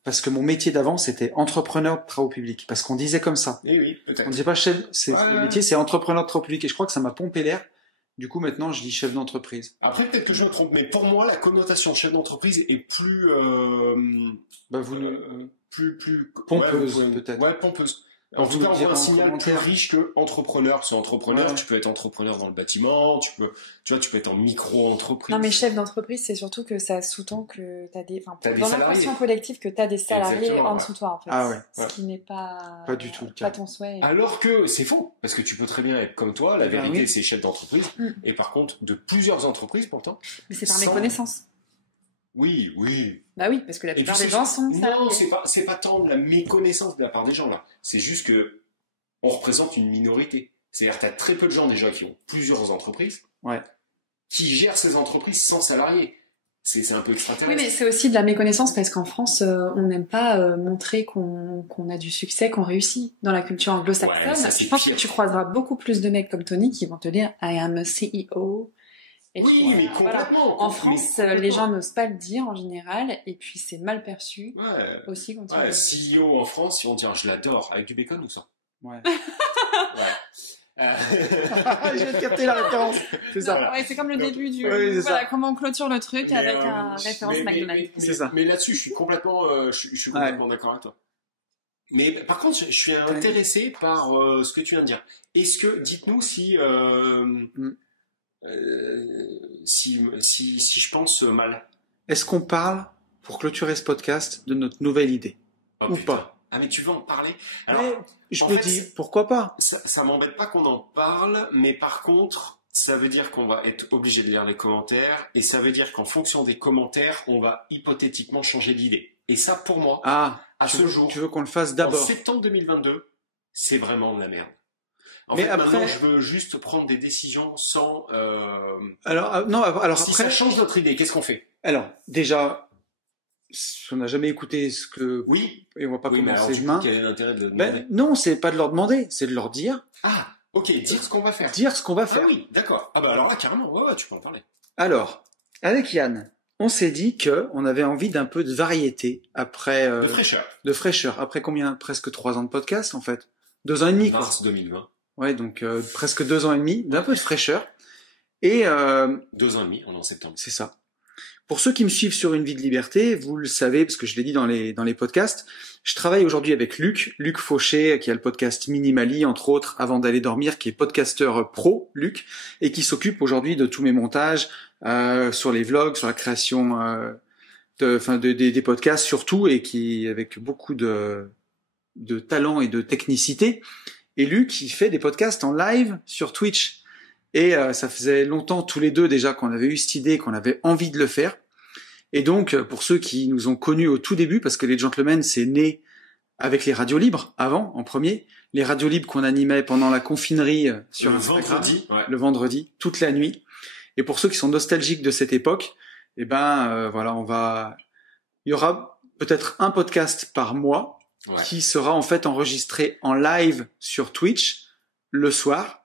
Parce que mon métier d'avant, c'était entrepreneur de travaux publics. Parce qu'on disait comme ça. Eh oui, On peut-être. disait pas chef, Ouais. le métier, c'est entrepreneur de travaux publics. Et je crois que ça m'a pompé l'air. Du coup, maintenant, je dis chef d'entreprise. Après, peut-être que je me trompe, mais pour moi, la connotation de chef d'entreprise est plus... Bah, vous, plus Pompeuse, ouais, peut-être. Ouais, pompeuse. Vous En tout nous cas, on direz voit un en signal plus commentaire. riche que entrepreneur. Parce qu'entrepreneur, Ouais. tu peux être entrepreneur dans le bâtiment, tu peux être en micro-entreprise. Non, mais chef d'entreprise, c'est surtout que ça sous-tend que t'as des, enfin, T'as des dans salariés. l'inconscient collectif, que t'as des salariés Exactement, en ouais. dessous de toi, en fait. Ah ouais. Ce qui n'est pas... Pas du tout le cas. Pas ton souhait. Alors que c'est faux, parce que tu peux très bien être comme toi, la Eh ben vérité oui. c'est chef d'entreprise, Mm. et par contre de plusieurs entreprises pourtant. Mais c'est par sans- méconnaissance. Oui, oui. Bah oui, parce que la Et puis plupart des gens sont non, salariés. c'est pas tant de la méconnaissance de la part des gens là, c'est juste que on représente une minorité. C'est-à-dire que t'as très peu de gens déjà qui ont plusieurs entreprises, Ouais. qui gèrent ces entreprises sans salariés. C'est un peu Oui, extraterrestre. mais c'est aussi de la méconnaissance parce qu'en France, on n'aime pas montrer qu'on a du succès, qu'on réussit. Dans la culture anglo-saxonne, Ouais, ça, c'est je pense pire. que tu croiseras beaucoup plus de mecs comme Tony qui vont te dire I am a CEO Et Oui, mais voilà. complètement. En France, les gens n'osent pas le dire en général, et puis c'est mal perçu Ouais. aussi quand Ouais, CEO en France, ils vont dire je l'adore, avec du bacon ou sans? Ouais. Ouais. Je viens de capter la référence. C'est ça. Voilà. Ouais, c'est comme le Donc, début du. oui, c'est Voilà, ça. comment on clôture le truc avec un référence McDonald's. C'est ça. Mais là-dessus, je suis complètement, je suis complètement d'accord avec toi. Mais par contre, je suis intéressé par ce que tu viens de dire. Dites-nous si, si je pense mal. Est-ce qu'on parle, pour clôturer ce podcast, de notre nouvelle idée? Oh, Ou putain. pas? Ah, mais tu veux en parler? Alors, Mais je en me fait, dis, pourquoi pas? ça m'embête pas qu'on en parle, mais par contre, ça veut dire qu'on va être obligé de lire les commentaires, et ça veut dire qu'en fonction des commentaires, on va hypothétiquement changer d'idée. Et ça, pour moi, Ah, à ce jour, tu veux qu'on le fasse en d'abord? septembre 2022, c'est vraiment de la merde. Mais Fait, après- maintenant, je veux juste prendre des décisions sans... Alors, non, alors si après, ça change notre idée, qu'est-ce qu'on fait? alors, déjà, on n'a jamais écouté ce que, Oui, et on va pas oui, mais alors, commencer du demain. coup, quel est l'intérêt de le demander? Ben, non, c'est pas de leur demander, c'est de leur dire, Ah, ok, dire ce qu'on va faire. dire ce qu'on va Ah faire. oui, d'accord. Ah bah alors là, carrément, ouais, tu peux en parler. Alors, avec Yann, on s'est dit que on avait envie d'un peu de variété après, De fraîcheur. de fraîcheur. Après combien? Presque 3 ans de podcast, en fait. 2 ans et demi, quoi. Mars 2020. Ouais, donc presque 2 ans et demi, d'un peu de fraîcheur. Et 2 ans et demi, on est en septembre. c'est ça. Pour ceux qui me suivent sur Une vie de liberté, vous le savez, parce que je l'ai dit dans les podcasts, je travaille aujourd'hui avec Luc Fauché, qui a le podcast Minimali, entre autres, avant d'aller dormir, qui est podcasteur pro, Luc, et qui s'occupe aujourd'hui de tous mes montages, sur les vlogs, sur la création des podcasts surtout, et qui avec beaucoup de talent et de technicité. Et Luc, il fait des podcasts en live sur Twitch. Et ça faisait longtemps tous les deux déjà qu'on avait eu cette idée, qu'on avait envie de le faire. Et donc, pour ceux qui nous ont connus au tout début, parce que les Gentlemen, c'est né avec les radios libres, avant, en premier, les radios libres qu'on animait pendant la confinerie sur le Instagram, vendredi, ouais. le vendredi, toute la nuit. Et pour ceux qui sont nostalgiques de cette époque, eh ben, voilà, il y aura peut-être un podcast par mois, Ouais. qui sera en fait enregistré en live sur Twitch le soir,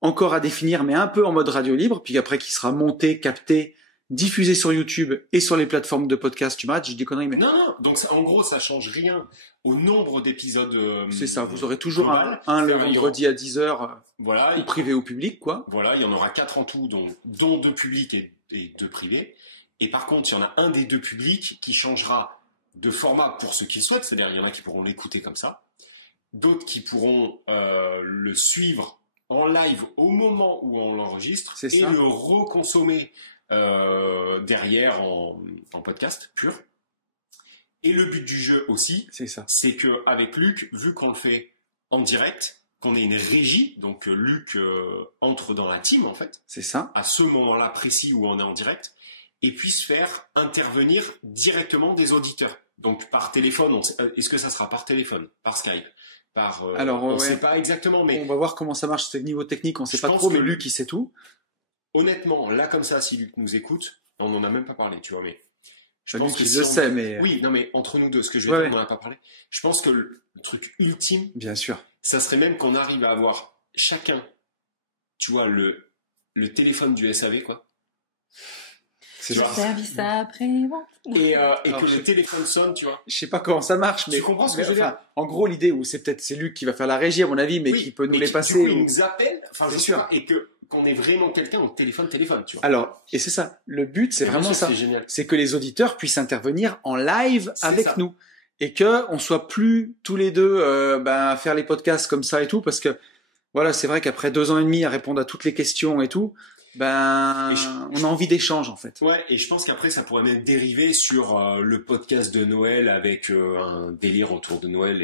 encore à définir, mais un peu en mode radio libre, puis après qui sera monté, capté, diffusé sur YouTube et sur les plateformes de podcast. Tu m'arrêtes, je dis des conneries, mais Non, donc en gros, ça change rien au nombre d'épisodes. c'est ça. Vous aurez toujours global. un le C'est-à-dire, vendredi à 10h, Voilà, ou privé ou public, quoi. voilà, il y en aura 4 en tout, dont 2 publics et 2 privés. Et par contre, il y en a un des 2 publics qui changera de format pour ceux qui le souhaitent, c'est-à-dire il y en a qui pourront l'écouter comme ça, d'autres qui pourront le suivre en live au moment où on l'enregistre C'est et ça. le reconsommer derrière en podcast pur. Et le but du jeu aussi, C'est ça. c'est que avec Luc, vu qu'on le fait en direct, qu'on ait une régie, donc Luc entre dans la team en fait, C'est ça. à ce moment-là précis où on est en direct, et puisse faire intervenir directement des auditeurs. Donc par téléphone, est-ce que ça sera par téléphone, par Skype, par Alors, on ouais. sait pas exactement, mais On va voir comment ça marche, ce niveau technique, on sait Je pas pense trop, que- mais Luc, il sait tout. honnêtement, là comme ça, si Luc nous écoute, on n'en a même pas parlé, tu vois, mais je pense Luc, que il si le on- sait, mais Oui, non mais entre nous deux, ce que je vais Ouais, dire, on n'en a pas parlé. Je pense que le truc ultime, bien sûr. ça serait même qu'on arrive à avoir chacun, tu vois, le téléphone du SAV, quoi. C'est Tu ça. vois. Service après-vente. Et Alors, que je- le téléphone sonne, tu vois. Je sais pas comment ça marche, mais Tu comprends ce que je veux dire? en gros, l'idée où c'est peut-être Luc qui va faire la régie à mon avis, mais Oui, qui peut nous et les du passer. coup, ou- il nous appelle, enfin, C'est je sais sûr. pas, et qu'on ait vraiment quelqu'un au téléphone, tu vois. Alors, et c'est ça. Le but, c'est Et vraiment ça. C'est génial. C'est que les auditeurs puissent intervenir en live C'est avec ça. nous. Et que on soit plus tous les deux à faire les podcasts comme ça et tout, parce que voilà, c'est vrai qu'après 2 ans et demi à répondre à toutes les questions et tout, Et on a envie d'échange en fait. Ouais, et je pense qu'après, ça pourrait même dériver sur le podcast de Noël avec un délire autour de Noël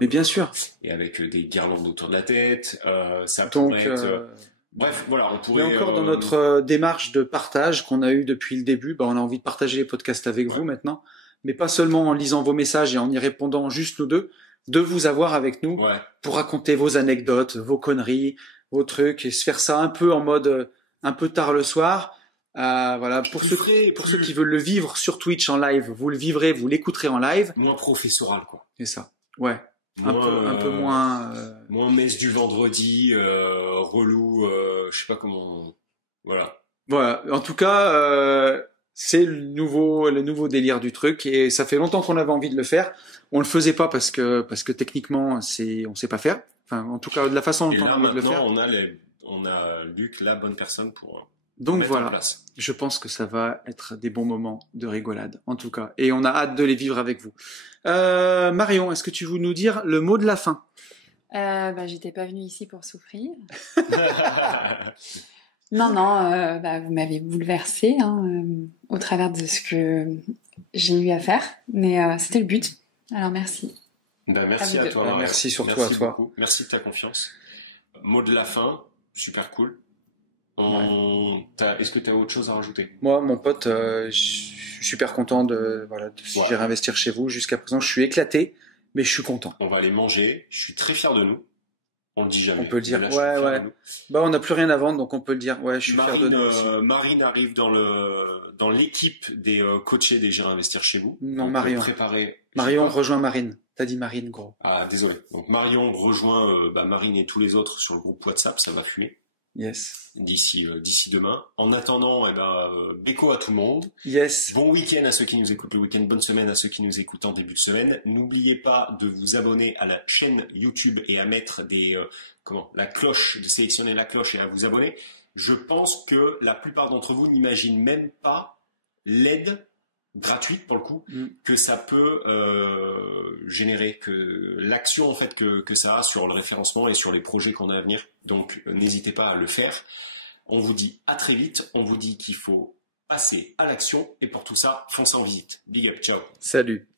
Mais bien sûr. et avec des guirlandes autour de la tête. Ça Donc, pourrait être... Bref, voilà, on mais pourrait... encore dans notre démarche de partage qu'on a eu depuis le début, on a envie de partager les podcasts avec vous maintenant, mais pas seulement en lisant vos messages et en y répondant juste nous deux, de vous avoir avec nous Ouais, pour raconter vos anecdotes, vos conneries, vos trucs, et se faire ça un peu en mode un peu tard le soir. Voilà, pour Plus ceux frais, pour plus- ceux qui veulent le vivre sur Twitch en live, vous le vivrez, vous l'écouterez en live. moins professoral, quoi. C'est ça. Ouais. Un peu euh, moins. Moins messe du vendredi, relou, je sais pas comment... Voilà. Voilà. En tout cas, c'est le nouveau délire du truc et ça fait longtemps qu'on avait envie de le faire. On le faisait pas parce que techniquement on sait pas faire. Enfin, en tout cas, de la façon dont on a envie de le faire. On a Luc, la bonne personne pour Donc mettre voilà. en place. Je pense que ça va être des bons moments de rigolade, en tout cas. Et on a hâte de les vivre avec vous. Marion, est-ce que tu veux nous dire le mot de la fin? J'étais pas venue ici pour souffrir. Non, vous m'avez bouleversée au travers de ce que j'ai eu à faire, mais c'était le but. Alors merci. Merci à toi. Merci surtout à toi. Beaucoup. Merci de ta confiance. Mot de la fin, super cool. Est-ce que tu as autre chose à rajouter? Moi, mon pote, je suis super content de suggérer investir chez vous. Jusqu'à présent, je suis éclaté, mais je suis content. On va aller manger. Je suis très fier de nous. On le dit jamais. On peut le dire. Ouais. On n'a plus rien à vendre, donc on peut le dire. Ouais, je suis fier de nous aussi. Marine arrive dans l'équipe des coachés des J'irai investir chez vous. Non, Marion. Marion rejoint Marine. T'as dit Marine, gros. Ah, désolé. Donc Marion rejoint Marine et tous les autres sur le groupe WhatsApp. Ça va fumer. Yes. D'ici demain. En attendant, béco à tout le monde. Yes. Bon week-end à ceux qui nous écoutent le week-end. Bonne semaine à ceux qui nous écoutent en début de semaine. N'oubliez pas de vous abonner à la chaîne YouTube et à mettre la cloche, de sélectionner la cloche et à vous abonner. Je pense que la plupart d'entre vous n'imaginent même pas l'aide gratuite pour le coup que ça peut générer, que l'action en fait que ça a sur le référencement et sur les projets qu'on a à venir. Donc n'hésitez pas à le faire. On vous dit à très vite, on vous dit qu'il faut passer à l'action et pour tout ça, foncez en visite. Big up, ciao. Salut.